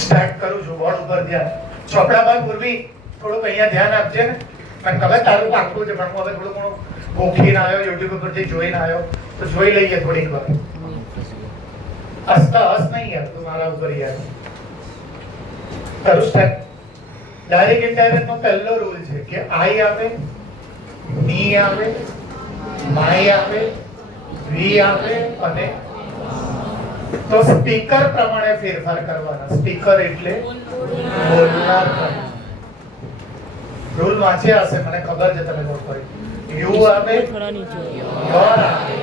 Start કરું છું. Board ઉપર ધ્યાન. ચોપડા બાદ પૂર્વી થોડુંક અહીંયા ધ્યાન આપજે ને. મને ખબર તારું આખું છે, પણ હું હવે થોડું ઘણું ગોખીને આવ્યો, યુટ્યુબ ઉપરથી જોઈને આવ્યો, તો જોઈ લઈએ થોડીક વાર. હસતા હસ નહીં યાર, તું મારા ઉપર યાર. કરું સ્ટાર્ટ. ડાયરેક્ટ ઇનડાયરેક્ટ નો પહેલો રૂલ છે કે આઈ આવે, ની આવે, માય આવે, વી આવે અને તો સ્પીકર પ્રમાણે ફેરફાર કરવાના. સ્પીકર એટલે બોલનાર. રૂલ વાંચ્યા હશે, મને ખબર છે તમે નોટ કરી. યુ આવે, યોર આવે,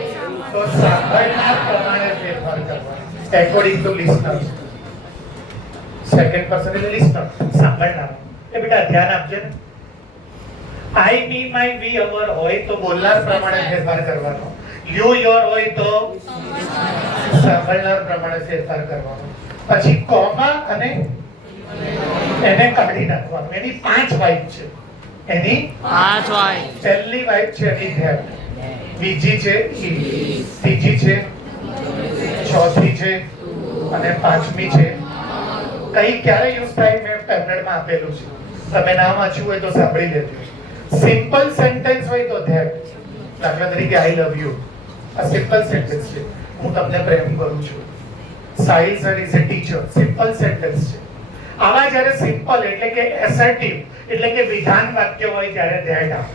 તો સાંભળનાર પ્રમાણે ફેરફાર કરવાનો. According to listener. Second person એટલે લિસનર, સાંભળનાર. એ બેટા ધ્યાન આપજે ને. આઈ, મી, માય, વી, અવર હોય તો બોલનાર પ્રમાણે ફેરફાર કરવાનો. યુ, યોર હોય તો સાંભળનાર પ્રમાણે ફેરફાર કરવાનો. પછી કોમા અને એને કાઢી નાખવાનું. એની 5 વાઇબ છે. એની 5 વાઇબ. પહેલી વાઇબ છે એની ધેટ, બીજી છે ઈ, ત્રીજી છે, ચોથી છે અને પાંચમી છે. કઈ ક્યારે યુઝ થાય મેં પેમ્પલેટમાં આપેલું છે, તમે ના વાંચ્યું હોય તો સાંભળી લેજો. સિમ્પલ સેન્ટેન્સ હોય તો ધેટ. દાખલા તરીકે આઈ લવ યુ, આ સિમ્પલ સેન્ટેન્સ છે, હું તમને પ્રેમ કરું છું. Sahil sir is a teacher, simple sentence છે. આવા જ્યારે સિમ્પલ એટલે કે એસર્ટિવ એટલે કે વિધાન વાક્ય હોય ત્યારે ધેટ આવે.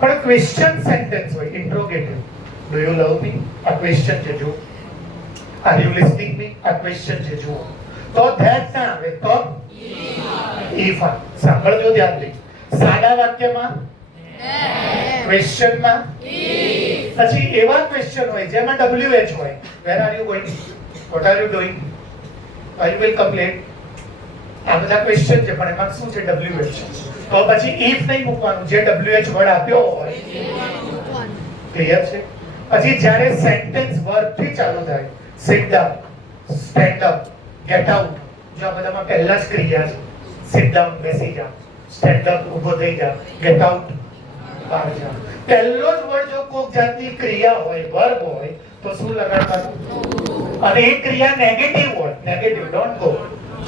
પણ ક્વેશ્ચન સેન્ટેન્સ હોય, ઇન્ટ્રોગેટિવ, ડુ યુ લવ મી, આ ક્વેશ્ચન છે જો. આર યુ લિસનિંગ મી, આ ક્વેશ્ચન છે જો. તો ધેટ ના આવે, તો ઇફ આવે. સાંભળજો ધ્યાનથી. સાદા વાક્યમાં ક્વેશ્ચનમાં પછી એવા ક્વેશ્ચન હોય જેમાં WH હોય. Where are you going, what are you doing, I will complete. આ બધા ક્વેશ્ચન છે, પણ એમાં શું છે? WH. તો પછી ઇફ નહીં મૂકવાનું, જે WH વર્ડ આપ્યો હોય. ક્લિયર છે? પછી જ્યારે સેન્ટેન્સ વર્બ થી ચાલુ થાય, sit down, stand up, get out, જો આ બધામાં પહેલા જ ક્રિયા છે. સિટ ડાઉન, બેસી જા, સ્ટેન્ડ અપ, ઊભો થઈ જા, ગેટ આઉટ, બહાર જા. પહેલો જ વર્ડ જો કોઈક જાતની ક્રિયા હોય, વર્બ હોય, તો શું લગાડવાનું? અને એ ક્રિયા નેગેટિવ હોય, નેગેટિવ, ડોન્ટ ગો,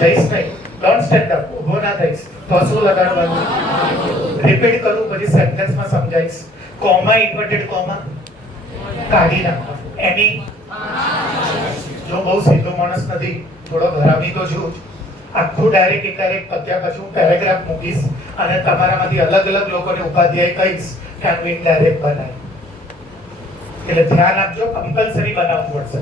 જઈશ નહીં, ડોન્ટ સ્ટેન્ડ અપ, ઊભો ના થઈશ, તો શું લગાડવાનું? રિપીટ કરું પછી સેન્ટેન્સમાં સમજાઈશ. કોમા, ઇન્વર્ટેડ કોમા કાઢી નાખવાનું. એની જો બહુ સીધો માણસ નથી, થોડો હરામી તો છું. આખું ડાયરેક્ટ ઇનડાયરેક્ટ પત્યા પછી હું પેરેગ્રાફ મૂકીશ અને તમારામાંથી અલગ અલગ લોકોને ઉપાધ્યાય કહીશ કે આનું ઇનડાયરેક્ટ બનાય. એટલે ધ્યાન આપજો, કમ્પલસરી બનાવવું પડશે.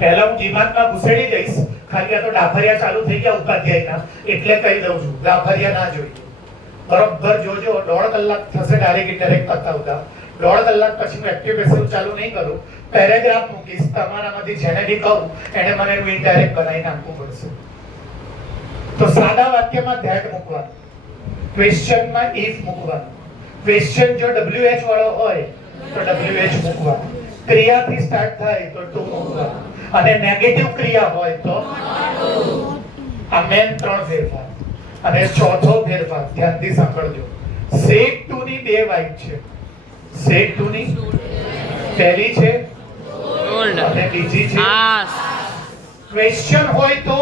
પહેલા હું દિમાગમાં ઘુસેડી દઈશ, ખાલી આ તો ડાફરિયા ચાલુ થઈ ગયા ઉપાધ્યાયના, એટલે કહી દઉં છું ડાફરિયા ના જોઈએ. બરોબર જોજો, 1.5 કલાક થશે ડાયરેક્ટ ઇનડાયરેક્ટ પતાવતા. 1.5 કલાક પછી હું એક્ટિવ પેસિવ ચાલુ નહીં કરું, પેરેગ્રાફ મૂકીશ. તમારામાંથી જેને બી કહું એને મને એનું ઇનડાયરેક્ટ બનાવી નાખવું પડશે. તો સાદા વાક્યમાં ધેટ મૂકવાનું, ક્વેશ્ચનમાં ઇફ મૂકવાનું. ક્વેશ્ચન જો WH વાળો હોય તો WH મૂકવાનું. ક્રિયાથી સ્ટાર્ટ થાય તો ટુ મૂકવાનું. અને નેગેટિવ ક્રિયા હોય તો આ મેન 3 ફેરફાર. અને ચોથો ફેરફાર ધ્યાનથી સાંભળજો. સેટ ટુ ની 2 વાઇબ છે. સેટ ટુ ની પહેલી છે અને બીજી છે. ક્વેશ્ચન હોય તો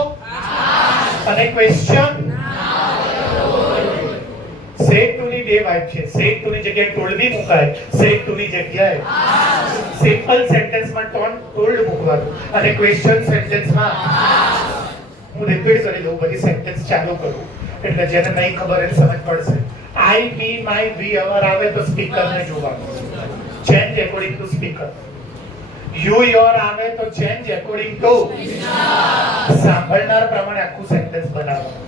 અને ક્વેશ્ચન સેટ ટુ ની 2 વાઇબ છે. સેટ ટુ ની જગ્યાએ ટોલ્ડ બી મુકાય, સેટ ટુ ની જગ્યાએ સિમ્પલ સેન્ટેન્સમાં ટોલ્ડ મૂકવાનું અને ક્વેશ્ચન સેન્ટેન્સમાં હું રિપીટ કરી દઉં પછી સેન્ટેન્સ ચાલુ કરું એટલે જેને નહીં ખબર એને સમજ પડશે. આઈ, મી, માય, વી, અવર આવે તો સ્પીકરને જોવાનું, change according to speaker. You, your આવે તો ચેન્જ એકોર્ડિંગ ટુ સાંભળનાર પ્રમાણે આખું સેન્ટેન્સ બનાવવાનું.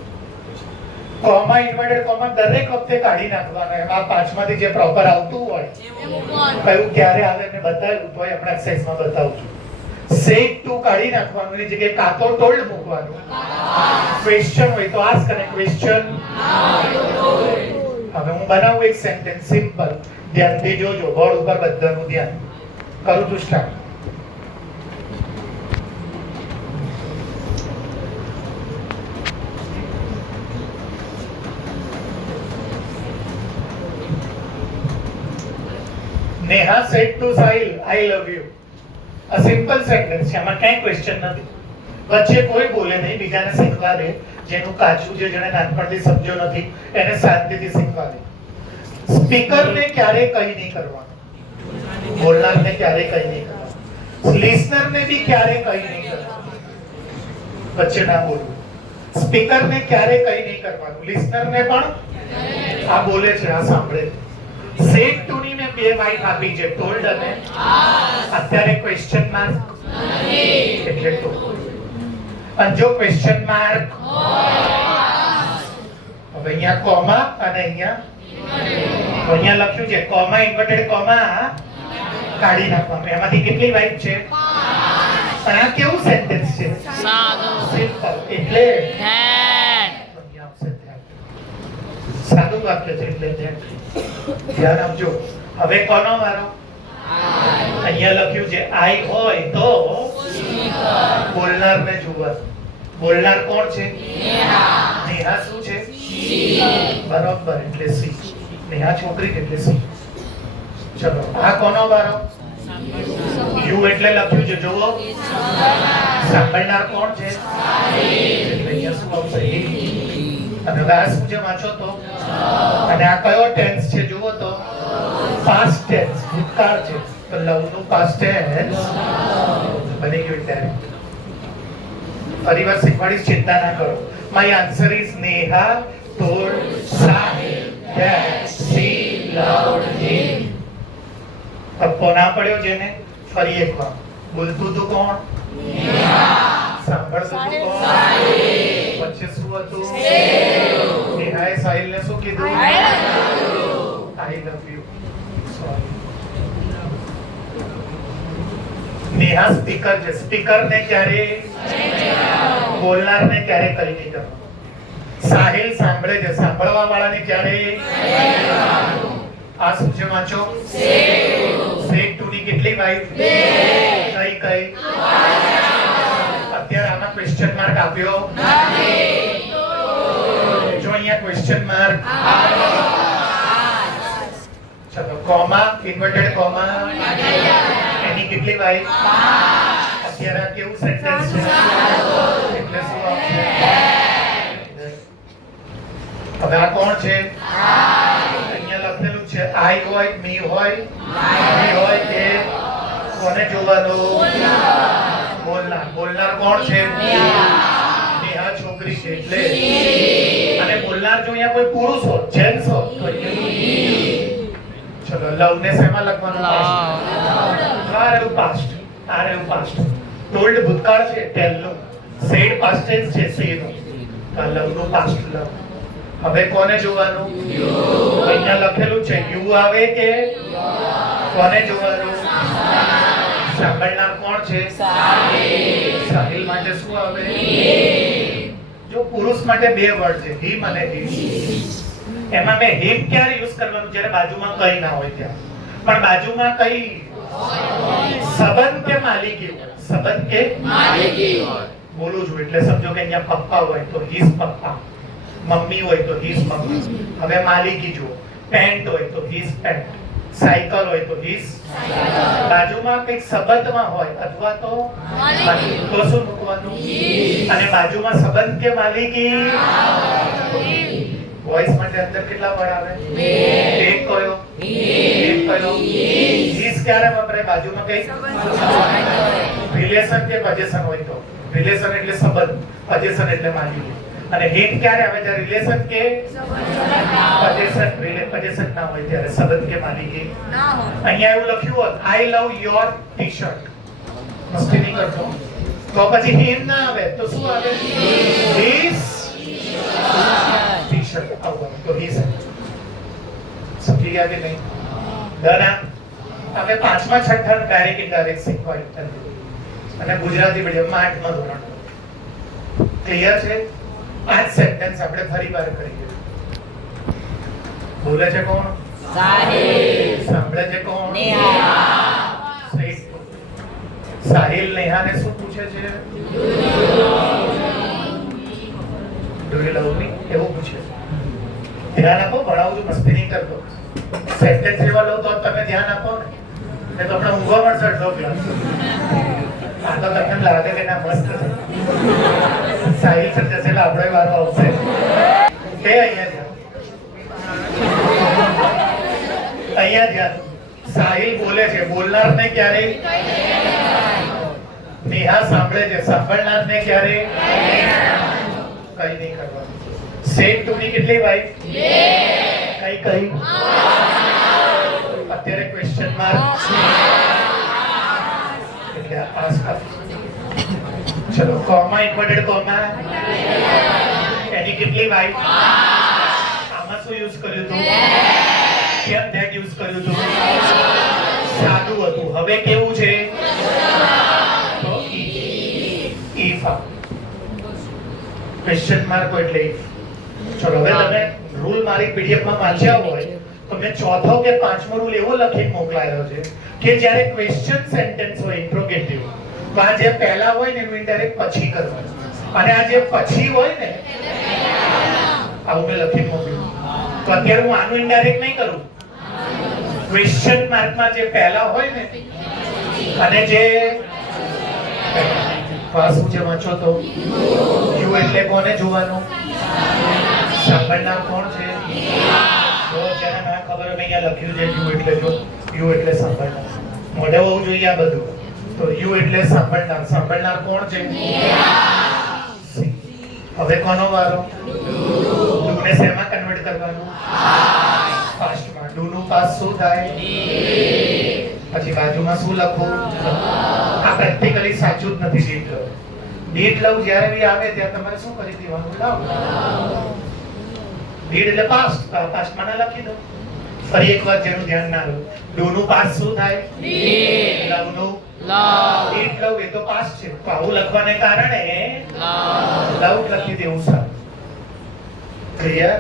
કોમા, ઇન્વર્ટેડ કોમા દરેક વખતે કાઢી નાખવાના. એમાં 5 માંથી જે પ્રોપર આવતું હોય કયું ક્યારે આવે મેં બતાવ્યું, તો હમણાં એક્સરસાઇઝમાં બતાવું છું. સેટ ટુ કાઢી નાખવાનું, એની જગ્યાએ કાં તો ટોલ્ડ મૂકવાનું. ક્વેશ્ચન હોય તો આસ્ક અને ક્વેશ્ચન. હવે હું બનાવું એક સેન્ટેન્સ સિમ્પલ, ધ્યાનથી જોજો, બોર્ડ ઉપર બધાનું ધ્યાન. કરું છું start. Neha said to Sahil, I love you. A simple sentence છે, આમાં ક્યાંય ક્વેશ્ચન નથી. વચ્ચે કોઈ બોલે નહીં, બીજાને શીખવા દે. જેનું કાચું છે, જેને નાનપણથી સમજ્યો નથી, એને શાંતિથી શીખવા દે. સ્પીકરને ક્યારે કંઈ નહીં કરવાનું, બોલનારને ક્યારે કંઈ નહીં કરવાનું, લિસનરને બી ક્યારે કંઈ નહીં કરવાનું. વચ્ચે ના બોલવું. સ્પીકરને ક્યારે કંઈ નહીં કરવાનું, લિસનરને પણ. આ બોલે છે, આ સાંભળે છે. સેટ ટુની મેં 2 વાઇફ આપી છે, ટોલ્ડ અને અત્યારે ક્વેશ્ચન માર્ક એટલે તો. અને જો ક્વેશ્ચન માર્ક હવે અહીંયા કોમા અને અહીંયા લખ્યું છે કોમા ઇન્વર્ટેડ કોમા કાઢી નાખવાનું. એમાંથી કેટલી વાઇફ છે? 5. પણ આ કેવું સેન્ટેન્સ છે? સાદું, સિમ્પલ. એટલે સાદું વાક્ય છે, એટલે ધ્યાન આપજો. હવે કોનો મારો? અહીંયા લખ્યું છે આઈ હોય તો બોલનારને જોવાનું. બોલનાર કોણ છે? નેહા. શું છે? બરોબર, એટલે સી. નેહા છોકરી એટલે સી. ચલો, આ કોનો મારો? યુ એટલે લખ્યું છે, જુઓ. સાંભળનાર કોણ છે? એટલે અહીંયા શું આવશે? અને આ શું છે? વાંચો તો. અને આ કયો ટેન્સ છે? જુઓ તો. પાસ્ટ ટેન્સ, ભૂતકાળ છે. તો લવ નું પાસ્ટ ટેન્સ બની ગયું ડાયરેક્ટ. ફરીવાર શીખવાડીશ, ચિંતા ના કરો. My answer is Neha told Sahil that she loved him. ટપ્પો ના પડ્યો જેને? ફરી એકવાર. બોલતું તું કોણ? સાંભળતું તું કોણ? વચ્ચે શું હતું? નેહાએ સાહિલને શું કીધું? I love you. Sorry. Neha speaker છે. સ્પીકરને ક્યારે? બોલનારને ક્યારે કરી નહીં કરવાનું. સાહિલ સાંભળે છે. સાંભળવા વાળાને ક્યારે? આ શું છે? વાંચો. સેટ ટુ ની કેટલી વાઇફ? 2. કઈ? અત્યારે આમાં ક્વેશ્ચન માર્ક આપ્યો નથી. જો અહીંયા ક્વેશ્ચન માર્ક. ચલો, કોમા ઇન્વર્ટેડ કોમા એની કેટલી વાઇફ? 5. અત્યારે કેવું સેન્ટેન્સ છે? એટલે શું આવશે? હવે આ કોણ છે? અહીંયા લખેલું છે આઈ હોય, મી હોય, મી હોય કે કોને જોવાનું? બોલનાર. બોલનાર કોણ છે? નેહા છોકરી છે એટલે. અને બોલનાર જો અહીંયા કોઈ પુરુષ હોય, જેન્ટ્સ હોય તો ચલો, લવ ને શેમાં લખવાનું? આ રહ્યું પાસ્ટ. આ રહ્યું પાસ્ટ. ટોલ્ડ ભૂતકાળ છે, ટેલ નું. સેડ પાસ્ટ ટેન્સ છે, સે નું. લવ નું પાસ્ટ લવ. હવે કોને જોવાનું? અહીંયા લખેલું છે યુ આવે કે કોને જોવાનું? સાંભળનાર કોણ છે? સાહિલ માટે શું આવે? જો પુરુષ માટે 2 વર્ડ છે, હિમ અને હિમ. એમાં મેં હિમ ક્યારે યુઝ કરવાનું? જ્યારે બાજુમાં કઈ ના હોય ત્યાં. પણ બાજુમાં કઈ સંબંધ કે માલિકી હોય? સંબંધ કે માલિકી હોય બોલું છું એટલે સમજો કે અહીંયા પપ્પા હોય તો હિઝ પપ્પા, મમ્મી હોય તો હિઝ મમ્મી. હવે માલિકી જુઓ. પેન્ટ હોય તો હિઝ પેન્ટ, સાયકલ હોય તો હિઝ સાયકલ. બાજુમાં કંઈક સંબંધમાં હોય અથવા તો તો શું મૂકવાનું? અને બાજુમાં સંબંધ કે માલિકી. વોઇસ માટે અંદર કેટલા વર્ડ આવે? 2. એક કયો? એક કયો? હિઝ ક્યારે વપરાય? બાજુમાં કંઈક રિલેશન કે પોઝિશન હોય તો. રિલેશન એટલે સંબંધ, પોઝિશન એટલે માલિકી. અને હિમ ક્યારે આવે? જ્યારે રિલેશન કે પોઝિશન ના હોય ત્યારે, સંબંધ કે માલિકી ના હોય. અહીંયા એવું લખ્યું હોત આઈ લવ યોર ટી-શર્ટ, મસ્તી નહીં કરતો, તો પછી હિમ ના આવે તો શું આવે? હિઝ ટી-શર્ટ આવવાનું. તો હિઝ. સમજી ગયા કે નહીં? દના હવે 5મા 6ઠા ડાયરેક્ટ ઇનડાયરેક્ટ શીખવાડ્યું અને ગુજરાતી મીડિયમમાં 8મા ધોરણ. ક્લિયર છે? આ સેન્ટેન્સ આપણે ફરીવાર કરીએ. બોલે છે કોણ? સાહિલ. સાંભળે છે કોણ? નેહા. સાહિલ નેહાને શું પૂછે છે? ડુ યુ લવ મી? એવું પૂછે છે. ધ્યાન આપો, ભણાવું છું, મસ્તી નહીં કરતો. સેન્ટેન્સ એવા લો તો તમે ધ્યાન આપો ને. તો આપણે ઊંઘવા મળશે 2 ક્લાસ. આ તો તમને લાગે કે ના મસ્ત છે. સાહિલ સર જશે એટલે આપણો વારો આવશે. કે અહીંયા ધ્યાન, અહીંયા ધ્યાન. સાહિલ બોલે છે, બોલનારને ક્યારેય, નેહા સાંભળે છે, સાંભળનારને ક્યારેય કઈ નહીં કરવાનું. સેમ ટુ ની કેટલી વાઈફ? કઈ કઈ? અત્યારે ક્વેશ્ચન માર્ક એટલે પાસ કર. ચલો કોમા ઇન્વર્ટેડ કોમા એની કેટલી વાઈફ? આમાં શું યુઝ કર્યું હતું? કેમ ધેટ યુઝ કર્યું હતું? સાદું હતું. હવે કેવું છે? તો ઇફ. ક્વેશ્ચન માર્ક એટલે ઇફ. ચલો હવે તમે રૂલ મારી પીડીએફ માં વાંચ્યા હોય તો મેં ચોથો કે પાંચમો રૂલ એવો લખીને મોકલાયો છે કે જ્યારે ક્વેશ્ચન સેન્ટેન્સ હોય ઇન્ટ્રોગેટિવ તો આ જે પહેલા હોય ને એનું ઇનડાયરેક્ટ પછી કરવાનું અને આ જે પછી હોય ને આવું મેં લખીને મોકલ્યું. તો અત્યારે હું આનું ઇનડાયરેક્ટ નહીં કરું. ક્વેશ્ચન માર્કમાં જે પહેલા હોય ને અને જે પાછું જે વાંચો તો યુ એટલે કોને જોવાનું? સાંભળનાર કોણ છે? જો જેને ના ખબર હોય અહીંયા લખ્યું છે યુ એટલે જો, યુ એટલે સાંભળનાર. મોઢે હોવું જોઈએ આ બધું. તો યુ એટલે સાંભળનાર. સાંભળનાર કોણ છે? હવે કોનો વારો? ડુ ને શેમાં કન્વર્ટ કરવાનું? પાસ્ટમાં. ડુ નું પાસ્ટ શું થાય? પછી બાજુમાં શું લખવું? આ પ્રેક્ટિકલી સાચું જ નથી. Did love. ડીડ લવ જ્યારે બી આવે ત્યારે તમારે શું કરી દેવાનું? લવ. ડીડ એટલે પાસ્ટ. પાસ્ટમાં ના લખી દો. ફરી એકવાર જેનું ધ્યાન ના લો. ડુ નું પાસ્ટ શું થાય? ડીડ. લવ નું લવ. ડીડ લવ એ તો પાસ્ટ છે. તો આવું લખવાને કારણે લવ લખી દેવું સારું. ક્લિયર?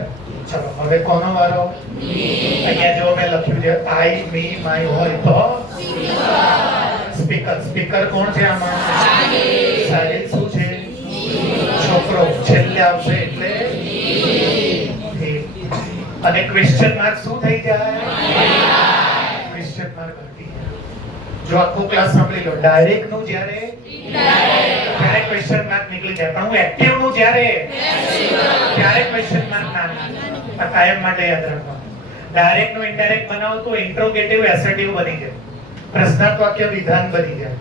ચલો હવે કોનો વારો? અહીંયા જો મેં લખ્યું છે આઈ મી માય હોય તો સ્પીકર. સ્પીકર કોણ છે આમાં? સાહિલ. શું છે? છોકરો. છેલ્લે આવશે એટલે અને ક્વેશ્ચન માર્ક શું થઈ જાય? ક્વેશ્ચન માર્ક હટી જાય. જો આખો ક્લાસ સાંભળી લો. ડાયરેક્ટ નું જ્યારે ત્યારે ક્વેશ્ચન માર્ક નીકળી જાય પણ હું એક્ટિવ નું જ્યારે ત્યારે ક્વેશ્ચન માર્ક ના નીકળે. આ કાયમ માટે યાદ રાખવાનું. ડાયરેક્ટ નું ઇનડાયરેક્ટ બનાવો તો ઇન્ટ્રોગેટિવ એસર્ટિવ બની જાય. પ્રશ્નાર્થ વાક્ય વિધાન બની જાય.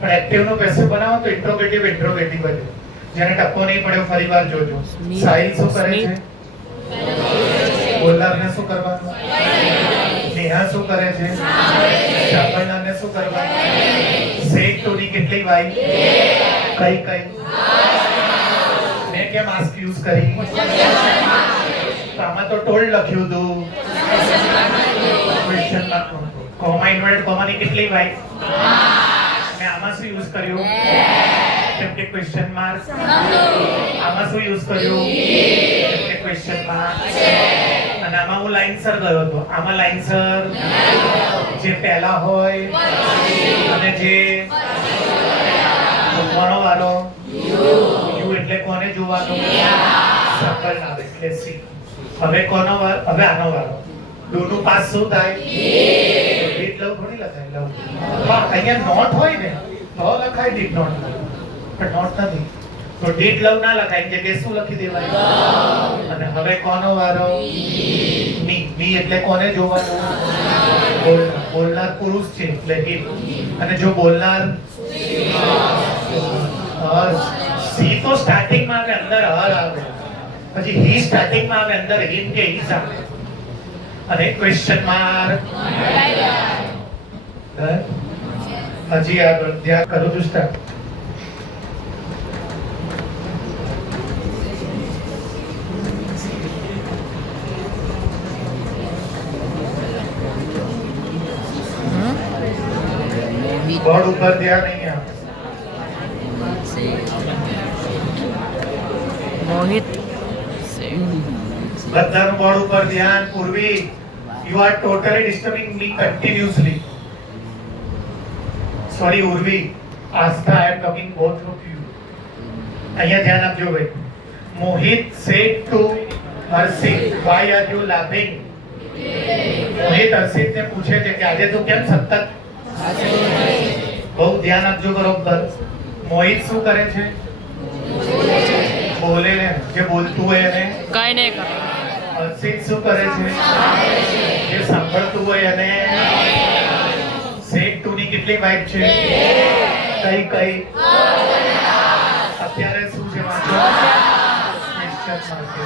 પણ એક્ટિવ નું પેસિવ બનાવો તો ઇન્ટ્રોગેટિવ ઇન્ટ્રોગેટિવ બને. જેને ટપ્પો નહીં પડ્યો ફરીવાર જોજો. સાહિલ શું કરે છે? બોલનારને શું કરવાનું? નેહા શું કરે છે? સાંભળનારને શું કરવાનું? સેટ ટુ ની કેટલી વાઈ? કઈ કઈ? મેં કેમ આસ્ક યુઝ કરી? આમાં તો ટોલ્ડ લખ્યું હતું. Question mark. Comma inverted comma ની કેટલી વાઈ? મેં આમાં શું યુઝ કર્યું? કેમ કે ક્વેશ્ચન માર્ક. આમાં શું યુઝ કર્યું? કેમ કે ક્વેશ્ચન માર્ક. અને આમાં હું લાઇનસર ગયો હતો. આમાં લાઇનસર જે પહેલા હોય અને જે કોનો વારો? યુ એટલે કોને જોવાનું? સાંભળનાર એટલે સી. હવે કોનો વારો? હવે આનો વારો. ડુ નું પાસ શું થાય? ડીડ લવ થોડી લખાય. લવ. હા અહીંયા નોટ હોય ને તો લખાય ડીડ નોટ. પણ નોટ નથી તો ડીડ લવ ના લખાય. જગ્યાએ શું લખી દેવાય? અને હવે કોનો વારો? મી. મી એટલે કોને જોવાનું? બોલનાર. બોલનાર પુરુષ છે એટલે હી. અને જો બોલનાર સી તો સ્ટાર્ટિંગ માં આવે અંદર હર આવે. પછી હી સ્ટાર્ટિંગ માં આવે અંદર હિમ કે હીસ આવે. અને ક્વેશ્ચન માર્ક. હજી આગળ ધ્યાન કરું છું સ્ટાર્ટ. બોર્ડ ઉપર ધ્યાન અહીંયા. મોહિત. બધાનું બોર્ડ ઉપર ધ્યાન. પૂર્વી you are totally disturbing me continuously. Sorry Urvi. Astha, I am talking both of you. અહીંયા ધ્યાન આપજો ભાઈ. મોહિત said to Harshit, why are you laughing? મોહિત હર્ષિતને પૂછે છે કે આજે તું કેમ સતત? બહુ ધ્યાન આપજો બરોબર. મોહિત શું કરે છે? બોલે ને જે બોલતું હોય એને કઈ નહીં કરે. હર્ષિત શું કરે છે? જે સાંભળતું હોય એને સેટ 2 ની કેટલી વાઇફ છે? કઈ કઈ? અત્યારે શું છે વાંચો? ક્વેશ્ચન માર્ક છે.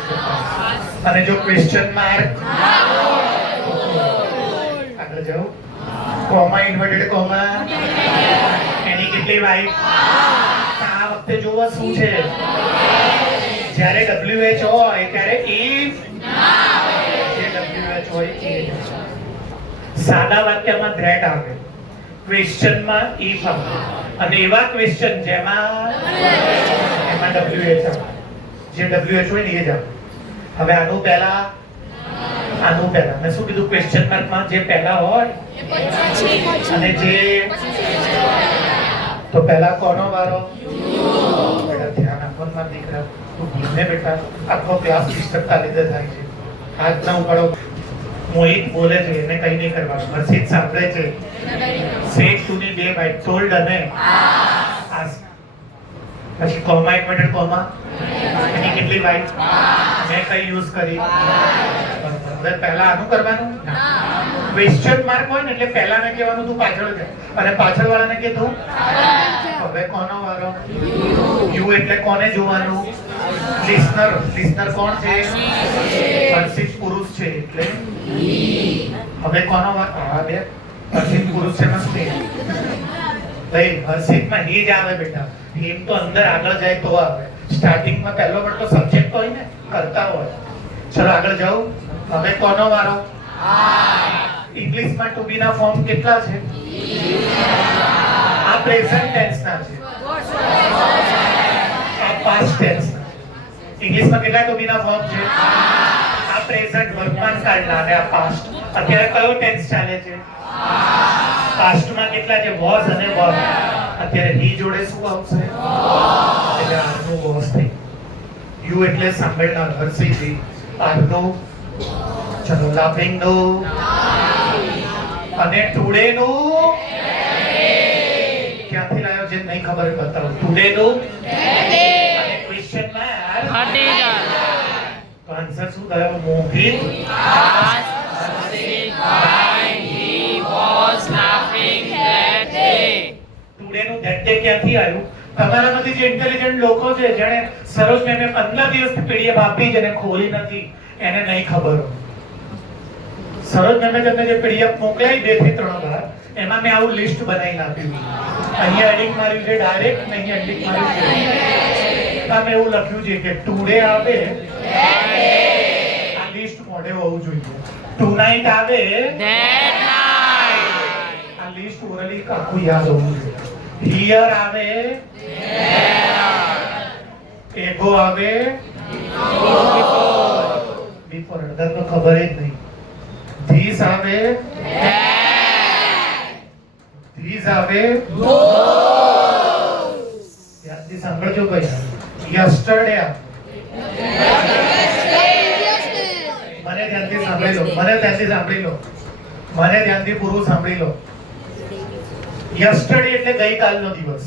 અને જો ક્વેશ્ચન માર્ક આગળ જાઓ. કોમા ઇન્વર્ટેડ કોમા એની કેટલી વાઇફ? આ વખતે જોવો શું છે? જ્યારે WH હોય ત્યારે if જે WH હોય એ સાદા વાક્યમાં that આવે, ક્વેશ્ચનમાં if આવે, અને એવા ક્વેશ્ચન જેમાં એમાં WH આવે, જે WH હોય ને એ જ આવે. હવે આનું પહેલા મેં શું કીધું? ક્વેશ્ચન માર્કમાં જે પહેલા હોય અને જે તો પહેલા કોનો વારો? બેટા ધ્યાન આપો ને મારા દીકરા, તું ભૂલને બેટા, આખો ક્લાસ ડિસ્ટર્બ લીધે થાય છે. હાથ ના ઉપાડો. મોહિત બોલે છે, એને કઈ નહીં કરવાનું. હર્ષિત સાંભળે છે. સેટ 2 ની બે વાઇફ ટોલ્ડ અને આસ્ક. પછી કોમા ઇન્વર્ટેડ કોમા એની કેટલી વાઇફ? મેં કઈ યુઝ કરી? હવે પહેલા આનું કરવાનું. ક્વેશ્ચન માર્ક હોય ને એટલે પહેલાને કહેવાનું તું પાછળ જા, અને પાછળ વાળાને કે તું. હવે કોનો વારો? યુ એટલે કોને જોવાનું? લિસનર કોણ છે? હર્ષિત પુરુષ છે એટલે હવે કોનો વારો? હા બે હર્ષિત પુરુષ છે માં શું ભાઈ? હર્ષિતમાં હી જ આવે બેટા. હિમ તો અંદર આગળ જાય તો આવે. સ્ટાર્ટિંગમાં પહેલો વર્ડ તો સબ્જેક્ટ હોય ને, કરતા હોય. ચલો આગળ જાઓ. હવે કોનો વારો? ઇંગ્લિશમાં ટુ બી ના ફોર્મ કેટલા છે? આ પ્રેઝન્ટ ટેન્સ ના છે, આ પાસ્ટ ટેન્સ ના. ઇંગ્લિશમાં કેટલા ટુ બી ના ફોર્મ છે? આ પ્રેઝન્ટ વર્તમાન કાળના અને આ પાસ્ટ. અત્યારે કયો ટેન્સ ચાલે છે? પાસ્ટમાં કેટલા છે? વોઝ અને વર. અત્યારે હી જોડે શું આવશે? એટલે આરનું વોઝ થઈ. યુ એટલે સાંભળનાર હર્ષિત. આરનું ચલો લાફિંગ નો અને ટુડે નું ક્યાંથી લાવ્યો છે નહીં ખબર, બતાવો. ટુડે નું અને ક્વેશ્ચન માર્ક. તો આન્સર શું થયો? મોહિત ટુડે નું ધેટ ડે ક્યાંથી આવ્યું? તમારામાંથી જે ઇન્ટેલિજન્ટ લોકો છે જેણે સરોજ મેમે 15 દિવસથી પીડીએફ આપી જેને ખોલી નથી એને નહીં ખબર હોય. સરોજ મેમે તમને જે પીડીએફ મોકલાઈ 2 થી 3 વાર, એમાં મેં આવું લિસ્ટ બનાવીને આપ્યું. અહીંયા એડિંગ માર્યું છે ડાયરેક્ટ, ને અહીંયા એડિંગ માર્યું છે. તમે એવું લખ્યું છે કે ટુડે આવે આ લિસ્ટ મોઢે હોવું જોઈએ. ટુનાઇટ આવે આ લિસ્ટ ઓરલી આખું યાદ હોવું જોઈએ. હિયર આવે એગો આવે બિફોર. અડધા તો ખબર જ નહીં. ધીસ આવે ધ્યાનથી સાંભળજો ભાઈ. યસ્ટરડે મને ધ્યાનથી સાંભળી લો. મને ધ્યાનથી પૂરું સાંભળી લો. યસ્ટરડે એટલે ગઈકાલનો દિવસ.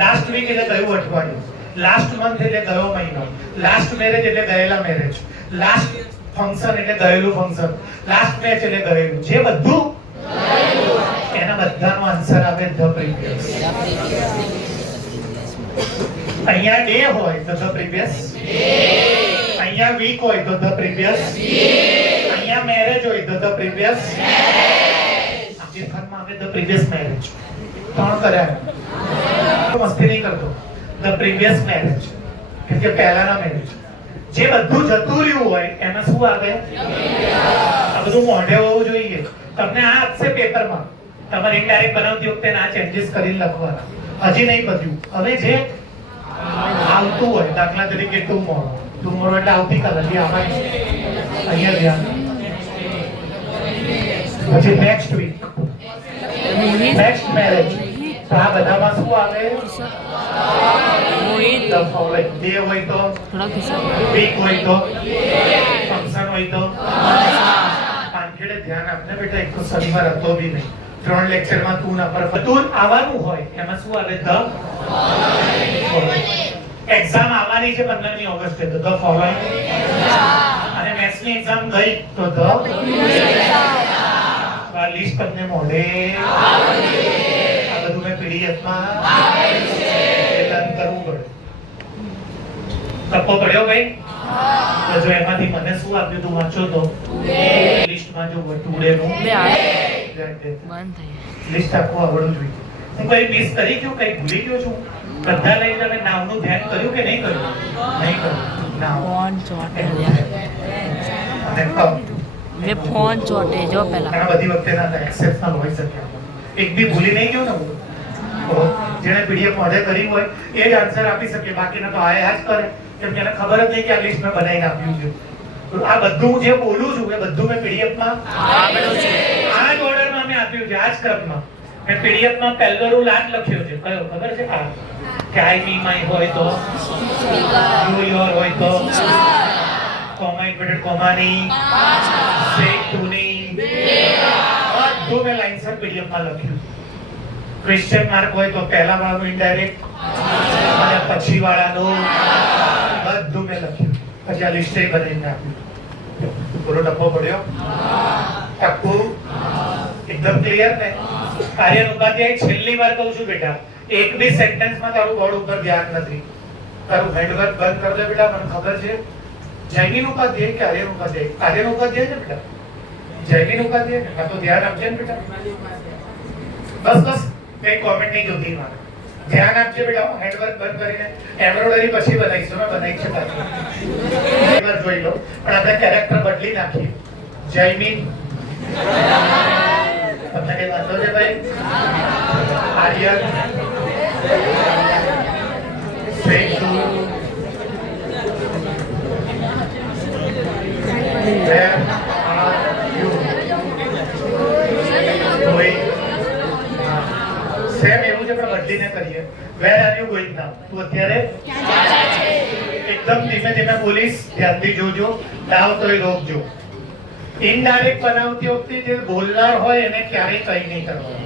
લાસ્ટ વીક એટલે ગયું અઠવાડિયું. લાસ્ટ મંથ એટલે ગયો મહિનો. લાસ્ટ મેરેજ એટલે ગયેલા મેરેજ. લાસ્ટ ફંક્શન એટલે ગયેલું ફંક્શન. લાસ્ટ મેચ એટલે ગયેલું. જે બધું એના બધાનો આન્સર આવે ધ પ્રીવિયસ. અહીંયા ડે હોય તો ધ પ્રીવિયસ, અહીંયા વીક હોય તો ધ પ્રીવિયસ, અહીંયા મેરેજ હોય તો ધ પ્રીવિયસ. આખીરમાં આવે ધ પ્રીવિયસ મેરેજ. કોણ કર્યા? મસ્તી નહીં કરતો. ધ પ્રીવિયસ મેરેજ કે પહેલાના મેરેજ. જે બધું જતું રહ્યું હોય એમાં શું આવે? આ બધું મોઢે હોવું જોઈએ. તમને આ આપશે પેપરમાં, તમારે ઇનડાયરેક્ટ બનાવતી વખતે આ ચેન્જીસ કરીને લખવાના. હજી નહીં બધું. હવે જે આવતું હોય, દાખલા તરીકે ટુમોરો એટલે આવતીકાલ. હજી આમાં અહીંયા ધ્યાન. પછી નેક્સ્ટ વીક, નેક્સ્ટ મેરેજ. તો આ બધામાં શું આવે? ડે હોય તો, વીક હોય તો, ફંક્શન હોય તો. પાંખેડે ધ્યાન આપને બેટા. એક તો શનિવાર હતો બી નહીં. 3 લેક્ચરમાં તું ના પર બધું આવવાનું હોય એમાં શું આવે? ધ એક્ઝામ આવવાની આવવાની છે 15મી ઓગસ્ટે તો ધ ફોલોઈંગ અને મેથ્સની એક્ઝામ ગઈ તો ધ આ લિસ્ટ તમને મળે આ બધું મેં પીડીએફ માં લર્ન કરવું પડે. ટપ્પો પડ્યો ભાઈ? તો જો એમાંથી મને શું આપ્યું તું વાંચો તો લિસ્ટમાં જો ટુડેનું લિસ્ટ આખું આવડવું જોઈએ. હું કઈ મિસ કરી ગયો, કઈ ભૂલી ગયો છું? બધા લઈ તમે નામનું ધ્યાન કર્યું કે નહીં કર્યું? નહીં કર્યું. નામ ફોન ચોટે અને મે ફોન ચોટે જો પહેલા આ બધી વખતે ના એક્સેપ્શનલ હોઈ શકે. એક બી ભૂલી નહીં ગયો ને હું તો જેને પીડીએફ ઓર્ડર કરી હોય એ જ આન્સર આપી શકે, બાકીના તો આ જ કરે કેમ કે એને ખબર જ નહીં કે આ લિસ્ટ મેં બનાવીને આપ્યું છે. તો આ બધું જે બોલું છું એ બધું મેં પીડીએફ માં આવડ્યું છે. આ જ ઓર્ડરમાં મેં આપ્યું છે, આ જ ક્રમમાં મેં પીડીએફ માં પહેલો રૂલ આ જ લખ્યો છે. કયો ખબર છે? આ કે આઈ મી માય હોય તો યુ યોર હોય તો કોમા ઇન્વર્ટેડ કોમાની સેક ટુની બધું મેં લાઈનસર પીડીએફ માં લખ્યું. ક્વેશ્ચન માર્ક હોય તો પહેલા વાળાનું ઇનડાયરેક્ટ અને પછી વાળાનું બધું મેં લખ્યું. પછી આ લિસ્ટ બનાવીને આપ્યું. બોલો ટપ્પો પડ્યો? ટપ્પુ એકદમ ક્લિયર ને? કાર્યન ઉપાધ્યાય છેલ્લી વાર કહું છું બેટા, એક બી સેન્ટેન્સમાં તારું બોર્ડ ઉપર ધ્યાન નથી. તારું હેન્ડવર્ક બંધ કર દે બેટા. મને ખબર છે જૈમિન ઉપાધ્યાય કે આર્યન ઉપાધ્યાય? આર્યન ઉપાધ્યાય છે બેટા. જૈમિન ઉપાધ્યાય ને તો ધ્યાન આપજે ને બેટા. બસ બસ કઈ કોમેન્ટ નહીં જોતી મારે. ધ્યાન આપજે બેટા. હેન્ડવર્ક બંધ કરીને એમ્બ્રોઇડરી પછી બનાવીશું. મેં બનાવી છે પાછી એકવાર જોઈ લો. પણ આપણે કેરેક્ટર બદલી નાખીએ. જૈમિન તમને કઈ વાંધો છે ભાઈ? Aryan Setu Where are you? Going? Same એવું છે પણ બદલીને કરીએ. Where are you going now? તું અત્યારે એકદમ ધીમે ધીમે બોલીશ, ધ્યાનથી જોજો. દાવ તોય રોકજો. ઇનડાયરેક્ટ બનાવતી વખતે જે બોલનાર હોય એને ક્યારેય કંઈ નહીં કરવાનું.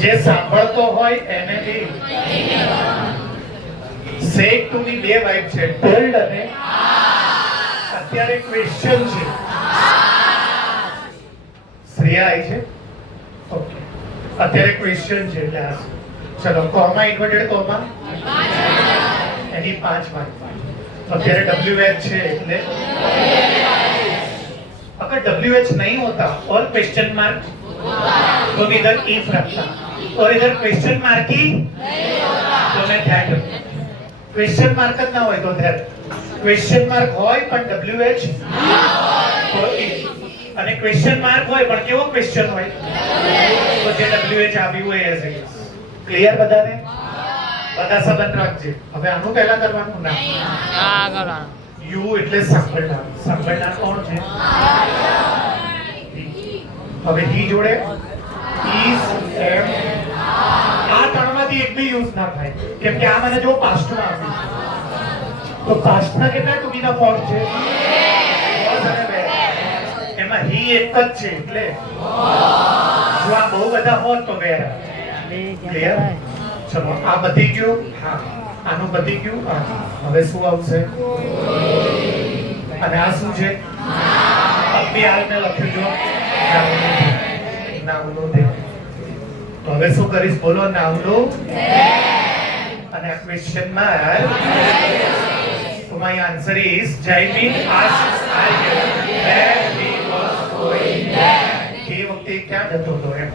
જે સાંભળતો હોય એને બી. સેક ટુ ની બે વાઇબ છે, ટોલ્ડ અને અત્યારે ક્વેશ્ચન છે. શ્રેયા આવી છે? ઓકે. અત્યારે ક્વેશ્ચન છે એટલે આ ચલો કોમા ઇન્વર્ટેડ કોમા એની 5 માર્ક. અત્યારે WH છે એટલે अगर WH नहीं होता और क्वेश्चन मार्क तो इधर इफ रखता और इधर क्वेश्चन मार्क ही नहीं होता तो मैं ध्यान रखता. क्वेश्चन मार्क જ ના હોય તો ध्यान. क्वेश्चन मार्क હોય પણ WH ના હોય તો if. અને ક્વેશ્ચન માર્ક હોય પણ કેવો ક્વેશ્ચન હોય તો જે WH આવ્યું હોય એઝ ઇટ. ક્લિયર બધાને? બધા સંબંધ રાખજે. હવે આનું પહેલા કરવાનું ના. આગળ યુ એટલે સાંભળનાર. સાંભળનાર કોણ છે? હવે હી જોડે ઇઝ એમ આ ત્રણમાંથી એક બી યુઝ ના થાય કેમ કે આ મને જો પાસ્ટમાં આપ્યું તો પાસ્ટના કેટલા ટુ બી ના ફોર્મ છે? એમાં હી એક જ છે એટલે જો આ બહુ બધા હોત તો બે. ક્લિયર? ચલો આ બધી ગયું. હા આનું બધી ગયું. હવે શું આવશે? અને આ શું છે? અભી હાલ મેં લખ્યું જો નામનું દે. તો હવે શું કરીશ? બોલો નામનું અને આ ક્વેશ્ચન માં so my answer is Jaimin asks Aryan where he was going there. એ વખતે ક્યાં જતો હતો એમ.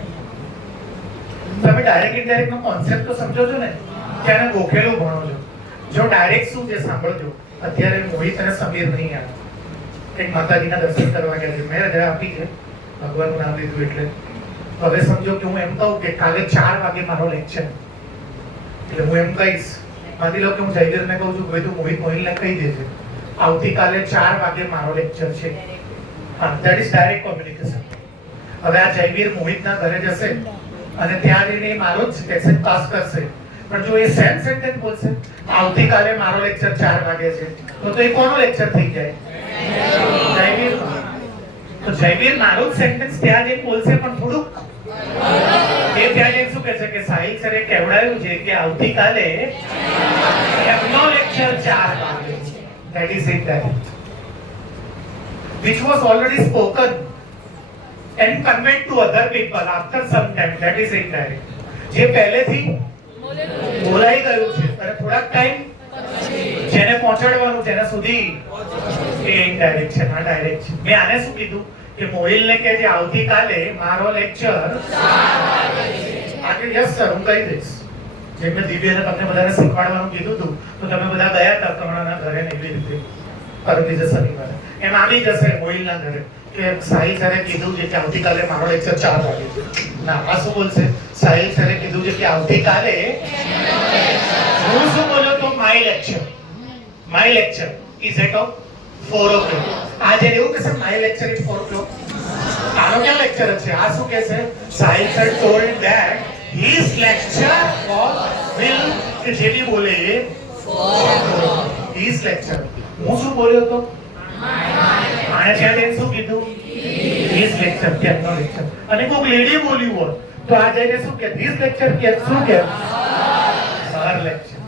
તમે ડાયરેક્ટ ઇનડાયરેક્ટ નો કોન્સેપ્ટ તો સમજો છો ને? ક્યાં ગોખેલું ભણો છો? જો ડાયરેક્ટ શું છે સાંભળજો. અત્યારે મોહિત અને સમીર નહીં આવ્યા, એક માતાજીના દર્શન કરવા ગયા છે. મેં રજા આપી છે, ભગવાનનું નામ લીધું એટલે. હવે સમજો કે હું એમ કહું કે કાલે 4 વાગે મારો લેક્ચર, એટલે હું એમ કહીશ, માની લો કે હું જયવીરને કહું છું ભાઈ તું મોહિતને કહી દેજે આવતીકાલે 4 વાગે મારો લેક્ચર છે. That is direct communication. હવે આ જયવીર મોહિતના ઘરે જશે અને ત્યાં જઈને મારો જ મેસેજ પાસ કરશે, પણ જો એ સેમ સેન્ટેન્સ બોલશે આવતીકાલે મારો લેક્ચર 4 વાગે છે, તો એ કોનો લેક્ચર થઈ જાય? જયવીર. તો જયવીર મારો જ સેન્ટેન્સ ત્યાં જઈને બોલશે પણ થોડુંક એ ત્યાં જઈને શું કહે છે કે સાહિલ સરે કહેવડાવ્યું છે કે આવતીકાલે એમનો લેક્ચર 4 વાગે છે. That is it direct. Which was already spoken and conveyed to other people after some time. That is it direct. જે પહેલેથી બોલાઈ ગયું છે અને થોડાક ટાઈમ જેને પહોંચાડવાનું છે એના સુધી એ ઇનડાયરેક્ટ છે, ના ડાયરેક્ટ છે. મેં આને શું કીધું કે મોહિલને કે જે આવતીકાલે મારો લેક્ચર આગળ યસ સર હું કહી દઈશ. જેમ મેં દિવ્યાને તમને બધાને શીખવાડવાનું કીધું હતું તો તમે બધા ગયા હતા તમારા ઘરે ને એવી રીતે પરમ દિવસે શનિવારે એમ આવી જશે મોહિલના ઘરે કે સાહિલ સરે કીધું છે કે આવતીકાલે મારો લેક્ચર 4 વાગે છે. ના આ શું બોલશે? સાહિલ સરે કીધું છે કે આવતીકાલે હું શું બોલ્યો તો my lecture is at of 4 o'clock. આજે એવું કહેશે માય લેક્ચર ઇઝ 4 o'clock. આનો ક્યાં લેક્ચર છે? આ શું કહેશે? Sahil sir told that his lecture will કે જે બી બોલે એ 4 o'clock. his lecture. હું શું બોલ્યો તો? આને ત્યાં શું કીધું? his lecture કે નો લેક્ચર. અને કોઈક લેડી બોલી હોય તો આ જઈને શું કે his lecture કે શું કે her lecture.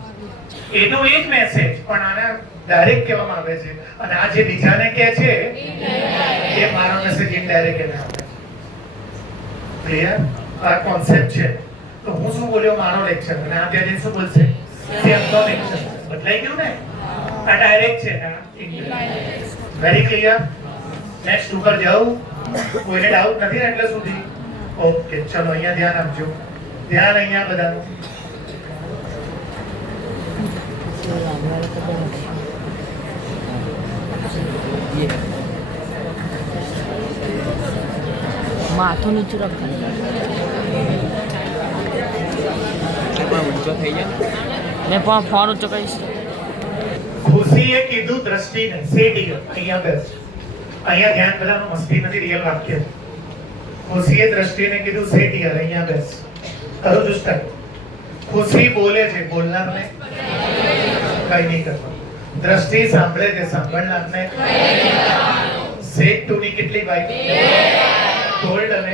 એનો એ જ મેસેજ પણ આને ડાયરેક્ટ કહેવામાં આવે છે અને આ જે બીજાને કહે છે એ મારો મેસેજ ઇનડાયરેક્ટ એને આવે છે. ક્લિયર? આ કોન્સેપ્ટ છે. તો હું શું બોલ્યો? મારો લેક્ચર. અને આ ત્યાં જઈને શું બોલશે? તેમનો લેક્ચર. બદલાઈ ગયું ને? આ ડાયરેક્ટ છે ના ઇનડાયરેક્ટ. Very clear? નેક્સ્ટ ઉપર જાઉં. કોઈને ડાઉટ નથી ને એટલે સુધી? ઓકે ચલો અહીંયા ધ્યાન આપજો. ધ્યાન અહીંયા બધાનું. માથું નીચું રાખવાનું. મેં પણ ફોન ઊંચો કરીશ. ખુશીએ કીધું દ્રષ્ટિને સે ડિયર. અહીંયા બેસ. અહીંયા ધ્યાન બધાનું મસ્તી નથી, રિયલ વાક્ય છે. ખુશીએ દ્રષ્ટિને કીધું સે ડિયર. અહીંયા બેસ. કરો જો સ્ટાર્ટ. ખુશી બોલે છે, બોલનારને કઈ નહીં કરવાનું. દ્રષ્ટિ સાંભળે છે, સાંભળનારને સેટ ટુ ની કેટલી ભાઈ? ટોલ્ડ અને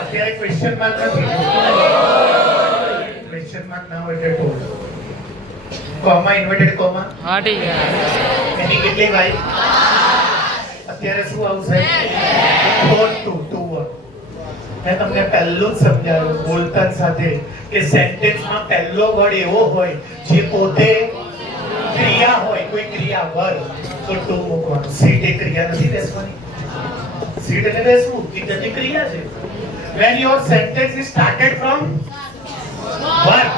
અત્યારે ક્વેશ્ચન માર્ક નથી. ક્વેશ્ચન માર્ક ના હોય એટલે ટોલ્ડ. કોમા ઇન્વર્ટેડ કોમા હા ઠીક છે. એની કેટલી ભાઈ? અત્યારે શું આવશે? ટુ. મેં તમને પહેલું જ સમજાવ્યું બોલતા સાથે કે સેન્ટેન્સમાં પહેલો વર્ડ એવો હોય જે પોતે ક્રિયા હોય, કોઈ ક્રિયા વર્ગ તો ટુ મૂકવાનું. સીટ એ ક્રિયા નથી બેસવાની. સીટ એટલે બેસવું, it is ક્રિયા છે. when your sentence is started from verb,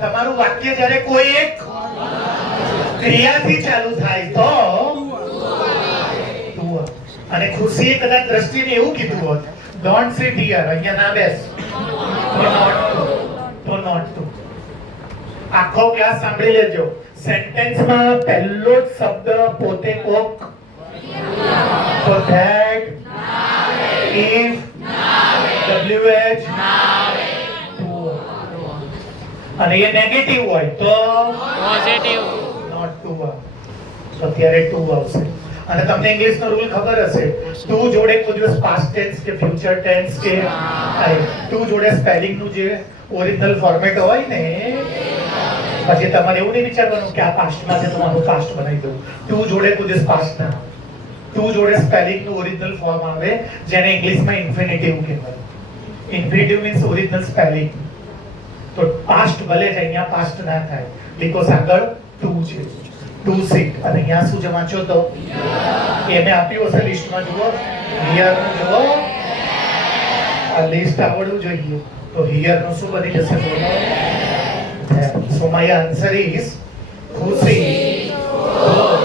તમારું વાક્ય જ્યારે કોઈ એક ક્રિયાથી ચાલુ થાય તો ટુ. અને ખુશીએ કદાચ દ્રષ્ટિને એવું કીધું હોત ડોન્ટ સિટ હિયર, અહીંયા ના બેસ, તો નોટ ટુ. આખો ક્લાસ સાંભળી લેજો. સેન્ટેન્સમાં પહેલો જ શબ્દ પોતે કોક તો ધેટ ઇફ WH અને એ નેગેટિવ હોય તો પોઝિટિવ નોટ ટુ. અત્યારે ટુ આવશે. અને તમને ઇંગ્લિશ નો રૂલ ખબર હશે, ટુ જોડે કોઈ દિવસ પાસ્ટ ટેન્સ કે ફ્યુચર ટેન્સ કે ટુ જોડે સ્પેલિંગ નું જે ઓરિજિનલ ફોર્મેટ હોય ને પછી તમારે એવું નહીં વિચારવાનું કે આ પાસ્ટમાં છે તો મારું પાસ્ટ બનાવી દઉં. ટુ જોડે કોઈ દિવસ પાસ્ટ ના. ટુ જોડે સ્પેલિંગ નું ઓરિજિનલ ફોર્મ આવે જેને ઇંગ્લિશમાં ઇન્ફિનિટિવ કહેવાય. Infinitive means original spelling. તો પાસ્ટ ભલે જ અહીંયા પાસ્ટ ના થાય બીકોઝ આગળ ટુ છે. ટુ સીટ અને અહીંયા શું જ વાંચો તો એને આપ્યું હશે લિસ્ટમાં. જુઓ હિયર નું જુઓ, આ લિસ્ટ આવડવું જોઈએ. તો હિયર નું શું બની જશે બોલો? So my answer is Khushi told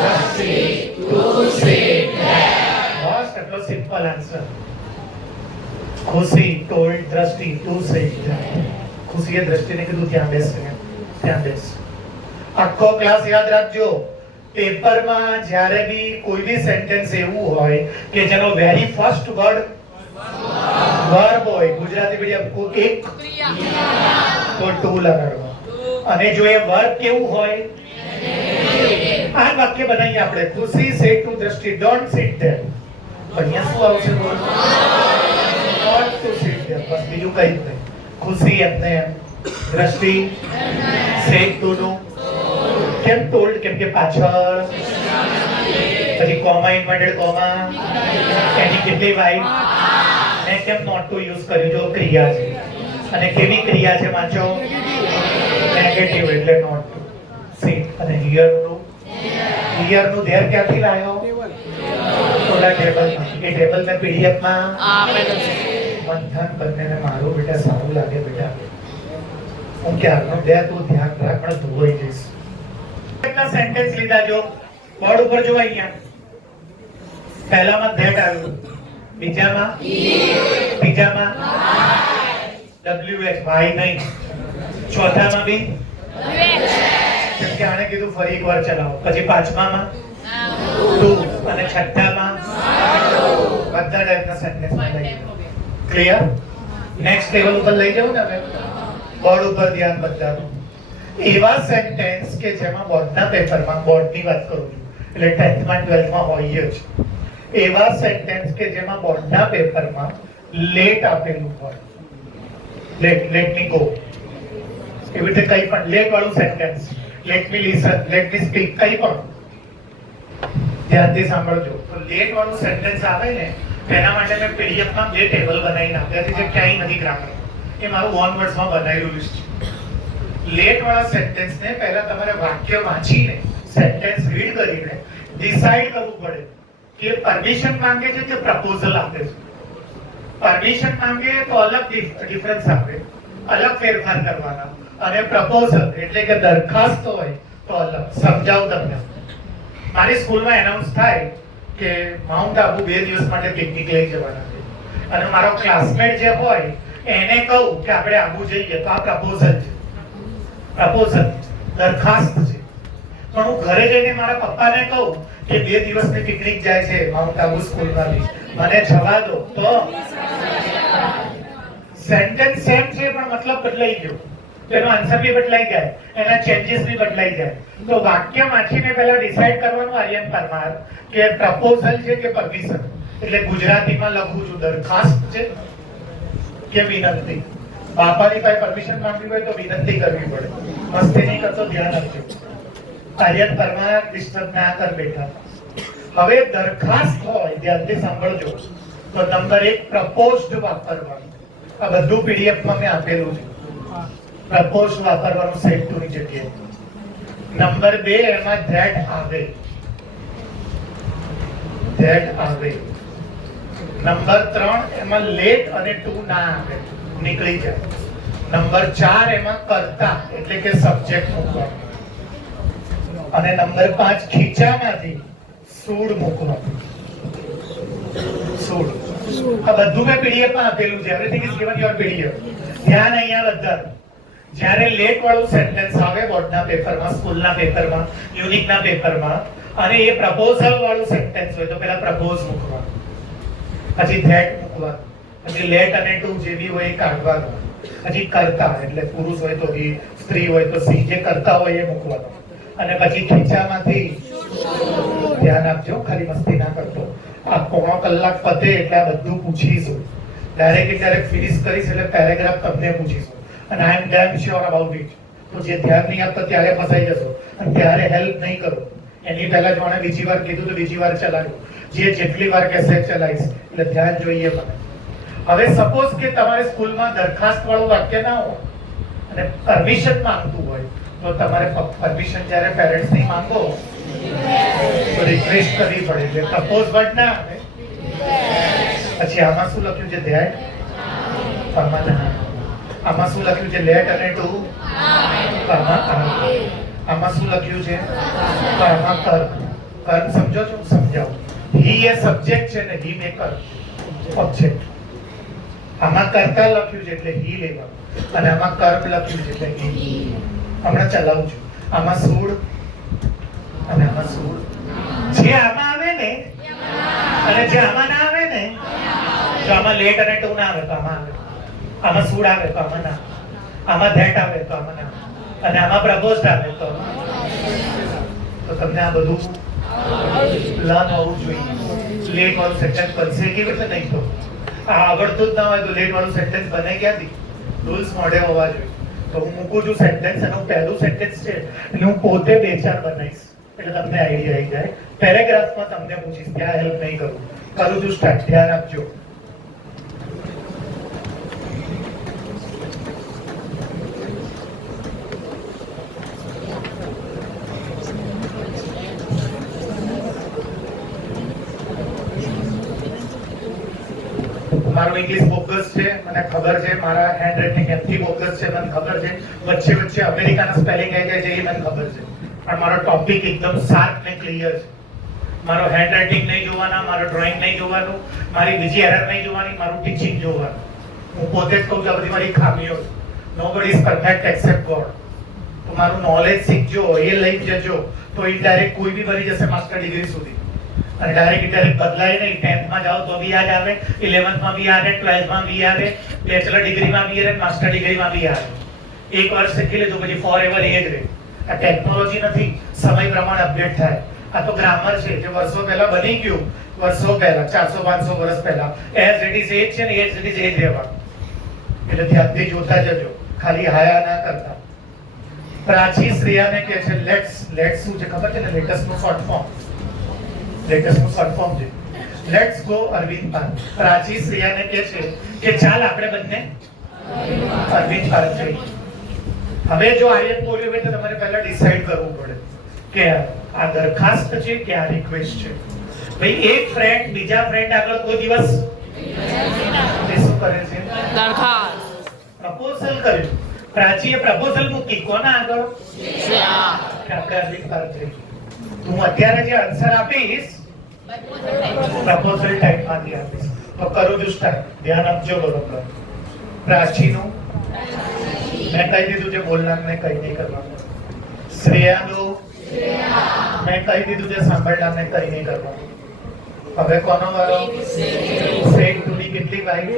Drashti to say that. Was that was simple answer. Khushi told Drashti to say that. ખુશીએ દ્રષ્ટિને કીધું ત્યાં બેસ, ત્યાં બેસ. આખો ક્લાસ યાદ રાખજો. પેપરમાં જ્યારે બી કોઈ બી સેન્ટેન્સ એવું હોય કે જેનો વેરી ફર્સ્ટ વર્ડ વર્બ હોય, ગુજરાતી મીડિયમ એક તો ટુ લગાડવા. અને જો એ વર્બ કેવું હોય, આ વાક્ય બનાવીએ આપણે, Khushi said to Drishti don't sit there. અહીંયા શું આવશે? Not to sit there. બસ બીજું કઈ જ નહીં. ખુશી એમને એમ, દ્રષ્ટિ સેક ટુનું. કેમ ટોલ્ડ? કેમ કે પાછળ, પછી કોમા ઇન્વર્ટેડ કોમા, એની કેટલી વાઇફ, મેં કેમ નોટ ટુ યુઝ કર્યું? જો ક્રિયા છે, અને કેવી ક્રિયા છે વાંચો, નેગેટિવ એટલે નોટ ટુ. સી, અને હિયર નું ધેર ક્યાંથી લાવ્યો? ઓલા ટેબલમાં. એ ટેબલ મેં પીડીએફ માં આપેલું છે. મંથન બંનેને મારું બેટા સારું લાગે બેટા. હું ક્યારનો બે તું ધ્યાન રાખ, પણ ધોઈ જઈશ. કેટલા સેન્ટેન્સ લીધા જો બોર્ડ ઉપર જો અહીંયા. પહેલામાં ધેટ આવ્યું, બીજામાં ત્રીજામાં WH વાય નહીં, ચોથામાં બી કેમ કે આણે કીધું ફરી એકવાર ચલાવો. પછી પાંચમામાં ટુ, અને છઠ્ઠામાં બધા ટાઈપના સેન્ટેન્સ લઈ. ક્લિયર? નેક્સ્ટ લેવલ ઉપર લઈ જાઉં ને હવે, બોર્ડ ઉપર ધ્યાન બધાનું. એવા સેન્ટેન્સ કે જેમાં બોર્ડના પેપરમાં, બોર્ડની વાત કરું છું એટલે 10th માં 12th માં હોય જ, એવા સેન્ટેન્સ કે જેમાં બોર્ડના પેપરમાં લેટ આપેલું હોય. લેટ મી ગો, એવી રીતે કંઈ પણ લેટ વાળું sentence, let me listen, let me speak, કંઈ પણ ધ્યાનથી સાંભળજો. તો લેટ વાળું સેન્ટેન્સ આવે ને, તેના માટે મેં પીડીએફ માં 2 ટેબલ બનાવીને આપ્યા છે જે ક્યાંય નથી ગ્રામર. એ મારું વન વર્ડ્સ માં બનાવેલું લિસ્ટ છે. લેટ વાળા સેન્ટેન્સ ને પહેલા તમારે વાક્ય વાંચીને, સેન્ટેન્સ રીડ કરીને ડિસાઈડ કરવું પડે કે પરમિશન માંગે છે કે પ્રપોઝલ આપે છે. પરમિશન માંગે તો અલગ ડિફરન્સ આપે, અલગ ફેરફાર કરવાના, અને પ્રપોઝલ એટલે કે દરખાસ્ત હોય તો અલગ. સમજાવું તમને. મારી સ્કૂલમાં એનાઉન્સ થાય કે માઉન્ટ આબુ 2 દિવસ માટે પિકનિક લઈ જવાના છે, અને મારો ક્લાસમેટ જે હોય એને કહું કે આપણે આબુ જઈએ, તો આ પ્રપોઝલ છે. પ્રપોઝલ દરખાસ્ત છે. પણ હું ઘરે જઈને મારા પપ્પાને કહું કે 2 દિવસની પિકનિક જાય છે માઉન્ટ આબુ સ્કૂલમાંથી, મને જવા દો, તો સેન્ટેન્સ સેમ છે પણ મતલબ બદલાઈ ગયો, તેનો આન્સર બી બદલાઈ જાય, એના ચેન્જીસ બી બદલાઈ જાય. તો વાક્ય વાંચીને પહેલા ડિસાઈડ કરવાનું આર્યન પરમાર કે પ્રપોઝલ છે કે પરમિશન. એટલે ગુજરાતીમાં લખું છું દરખાસ્ત છે કે વિનંતી. બાપાની પાસે પરમિશન માંગવી હોય તો વિનંતી કરવી પડે. મસ્તી નહીં કરતો, ધ્યાન આપજો. આર્યન પરમાર ડિસ્ટર્બ ના કર બેટા. હવે દરખાસ્ત હોય, ધ્યાનથી સાંભળજો, તો નંબર 1 પ્રપોઝડ વાપરવાનું. આ બધું પીડીએફ માં મેં આપેલું છે. પ્રપોઝ વાપરવાનું સેટ ટુ ની જગ્યાએ. નંબર 2 એમાં ધેટ આવે. ધેટ આવે. નંબર 3 એમાં લેટ અને ટુ ના આવે, નીકળી જાય. નંબર 4 એમાં કર્તા એટલે કે સબ્જેક્ટ મૂકવાનું. અને નંબર 5 ખીચામાંથી સૂડ મૂકવાનું. સૂડ. આ બધું મેં પીડીએફ માં આપેલું છે. Everything is given your PDF. ધ્યાન અહીંયા બધાનું. જ્યારે લેટ વાળું સેન્ટેન્સ આવે બોર્ડના પેપરમાં, સ્કૂલના પેપરમાં, યુનિકના પેપરમાં, અને એ પ્રપોઝલ વાળું સેન્ટેન્સ હોય તો પહેલા પ્રપોઝ મૂકવાનું, પછી ધેટ મૂકવાનું, પછી લેટ અને ટુ જેવી હોય એ કાઢવાનું, પછી કર્તા એટલે પુરુષ હોય તો હી, સ્ત્રી હોય તો સી, જે કરતા હોય એ મૂકવાનું, અને પછી ખીચામાંથી. ધ્યાન આપજો, ખાલી મસ્તી ના કરતો. આ પોણો કલાક પતે એટલે આ બધું પૂછીશું. ડાયરેક્ટ ફિનિશ કરીશ એટલે પેરેગ્રાફ તમને પૂછીશું, અને આઈ એમ ડેમ શ્યોર અબાઉટ ઇટ. તો જે ધ્યાન નહીં આપતો ત્યારે ફસાઈ જશો, અને ત્યારે હેલ્પ નહીં કરો. એની પહેલા જો મને બીજી વાર કીધું તો બીજી વાર ચલાવ્યું. જે જેટલી વાર કહેશે ચલાવીશ. એટલે ધ્યાન જોઈએ મને. હવે સપોઝ કે તમારે સ્કૂલમાં દરખાસ્ત વાળું વાક્ય ના હોય અને પરમિશન માંગતું હોય, તો તમારે પરમિશન જ્યારે પેરેન્ટ્સ ની માંગો તો રિક્વેસ્ટ કરવી પડે. એટલે પ્રપોઝ વર્ડ ના આવે. પછી આમાં શું લખ્યું છે? ધેટ. આમાં શું લખ્યું છે? લેટ અને ટુ. આમાં શું લખ્યું છે? આમાં કર્મ. કર્મ સમજો છો? સમજાવું. હી એ સબ્જેક્ટ છે ને હી મેકર ઓબ્જેક્ટ. આમાં કર્તા લખ્યું છે એટલે હી લેવાનું, અને આમાં કર્મ લખ્યું છે એટલે હી. હમણાં ચલાવું છું. આમાં સૂળ અને આમાં સૂળ. જે આમાં આવે ને અને જે આમાં ના આવે ને, જો આમાં લેટ અને ટુ ના આવે તો આમાં આવે, આમાં સૂળ આવે તો આમાં ના, આમાં ધેટ આવે તો આમાં ના, અને આમાં પ્રપોઝડ આવે તો તમને આ બધું લર્ન હોવું જોઈએ. લેટ વાળું સેન્ટેન્સ બનશે કેવી રીતે? નહીં તો આ આવડતું જ ના હોય તો લેટ વાળું સેન્ટેન્સ બને ક્યાંથી? રૂલ્સ મોઢે હોવા જોઈએ. તો હું મૂકું છું સેન્ટેન્સ અને પહેલું સેન્ટેન્સ છે એટલે હું પોતે 2-4 બનાવીશ એટલે તમને આઈડિયા આવી જાય. પેરેગ્રાફમાં તમને પૂછીશ, ત્યાં હેલ્પ નહીં કરું. કરું છું સ્ટાર્ટ, ધ્યાન આપજો. મારું ઇંગ્લિશ બોગસ છે મને ખબર છે, મારા હેન્ડ રાઇટિંગ એમથી બોગસ છે મને ખબર છે, વચ્ચે વચ્ચે અમેરિકાના સ્પેલિંગ આવી જાય છે એ મને ખબર છે, પણ મારો ટોપિક એકદમ શાર્પ ને ક્લિયર છે. મારો હેન્ડ રાઇટિંગ નહીં જોવાના, મારો ડ્રોઈંગ નહીં જોવાનું, મારી બીજી એરર નહીં જોવાની, મારું ટીચિંગ જોવાનું. હું પોતે જ કહું છું આ બધી મારી ખામીઓ છે. Nobody is perfect accept God. તો મારું નોલેજ શીખજો, એ લઈ જજો તો ઇનડાયરેક્ટ કોઈ બી બની જશે માસ્ટર ડિગ્રી સુધી. અને ડાયરેક્ટ બદલાય નહીં. 10th માં જાઓ તો બી યાદ આવે, 11th માં બી યાદ આવે, 12th માં બી યાદ આવે, બેચલર ડિગ્રીમાં બી યાદ આવે, માસ્ટર ડિગ્રીમાં બી યાદ આવે. એક વર્ષ શીખી લેજો પછી ફોર એવર એ જ રહે. આ ટેકનોલોજી નથી, સમય પ્રમાણે અપડેટ થાય. આ તો ગ્રામર છે જે વર્ષો પહેલા બની ગયું, વર્ષો પહેલા 400-500 વર્ષ પહેલા એઝ ઇટ ઇઝ એજ છે ને એઝ ઇટ ઇઝ એજ રહેવાનું. એટલે ધ્યાનથી જોતા જજો, ખાલી હાયા ના કરતા. પ્રાચી શ્રેયાને કહે છે લેટ્સ શું છે ખબર છે ને? લેટેસ્ટ નું શોર્ટ ફોર્મ. લેટેસ્ટ નું શોર્ટ ફોર્મ છે લેટ્સ ગો અરવિંદ પાર્ક. પ્રાચી શ્રેયાને કહે છે કે ચાલ આપણે બંને અરવિંદ પાર્ક જઈએ. હવે જો આર્યન બોલ્યું હોય તો તમારે પહેલા ડિસાઈડ કરવું પડે કે આ દરખાસ્ત છે કે આ રિક્વેસ્ટ છે. ભાઈ એક ફ્રેન્ડ બીજા ફ્રેન્ડ આગળ કોઈ દિવસ શું કરે છે? દરખાસ્ત પ્રપોઝલ કર્યું. પ્રાચીએ પ્રપોઝલ મૂકી કોના આગળ? આપણે અરવિંદ પાર્ક જઈએ. હું અત્યારે જે આન્સર આપીશ પ્રપોઝલ ટાઈપમાંથી આપીશ. તો કરું છું સ્ટાર્ટ, ધ્યાન આપજો બરોબર. પ્રાચીનું મેં કહી દીધું છે બોલનારને કંઈ નહીં કરવાનું. શ્રેયાનું મેં કહી દીધું છે સાંભળનારને કંઈ નહીં કરવાનું. હવે કોનો વારો? શ્રેય ટુની કેટલી ભાઈ?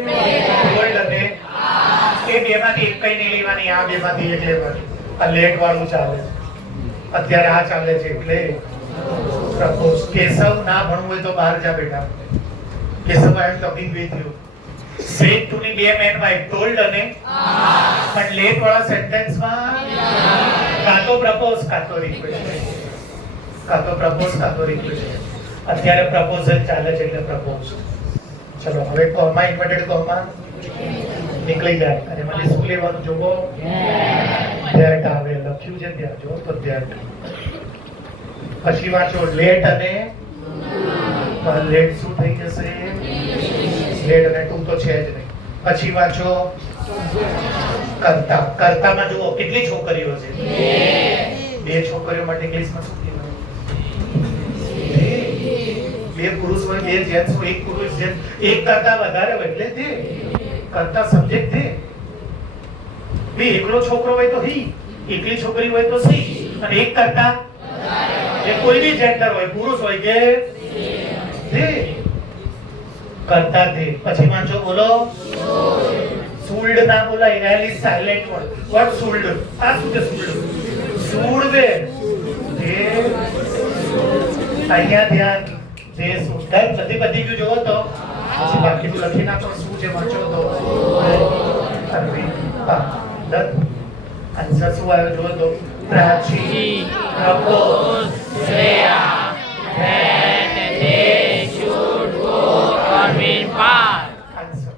ગોલ્ડ અને એ બેમાંથી એક કઈ નહીં લેવાની, આ બેમાંથી એક લેવાની. આ લેટ વાળું ચાલે છે અત્યારે, આ ચાલે છે એટલે પ્રપોઝ. કેશવ ના ભણવું હોય તો બહાર જા બેટા. Keshav I am talking with you. Said to ની બે મેન વાઇફ ટોલ્ડ અને પણ લેટ વાળા સેન્ટેન્સમાં કાં તો પ્રપોઝ કાં તો રિક્વેસ્ટ. કાં તો પ્રપોઝ કાં તો રિક્વેસ્ટ. અત્યારે પ્રપોઝલ ચાલે છે એટલે પ્રપોઝ. ચલો હવે કોમા ઇન્વર્ટેડ કોમા નીકળી જાય અને મને શું લેવાનું જોવો? ધ્યાન આવે લખ્યું છે ત્યાં જો તો ધ્યાન. પછી વાંચો લેટ અને લેટ શું થઈ જશે? લેટ અને ટુ તો છે જ નહીં. પછી વાંચો કરતા. કરતામાં જુઓ કેટલી છોકરીઓ છે? 2 છોકરીઓ માટે ઇંગ્લિશમાં શું કહેવાય? 2 પુરુષ હોય 2 જેન્ટ્સ હોય, 1 પુરુષ જેન્ટ્સ, એક કરતા વધારે હોય એટલે તે કરતા સબ્જેક્ટ છે. બે એકલો છોકરો હોય તો હી, એકલી છોકરી હોય તો સી, અને એક કરતા એ કોઈ બી જેન્ડર હોય, પુરુષ હોય કે તે કરતા તે. પછી વાંચો બોલો સૂલ્ડ. ના બોલાય, L is silent word. What should? આ શું છે સૂલ્ડ? સૂળ બે એ અહીંયા ધ્યાન જે સુંદર બધી ગયું જોવો તો પછી બાકી તો લખી નાખો શું છે વાંચો તો અરવિંદ પાર્ક. આન્સર શું આવ્યો જોવો તો? Prachi propose Shreya that they should go Arvind Park. Answer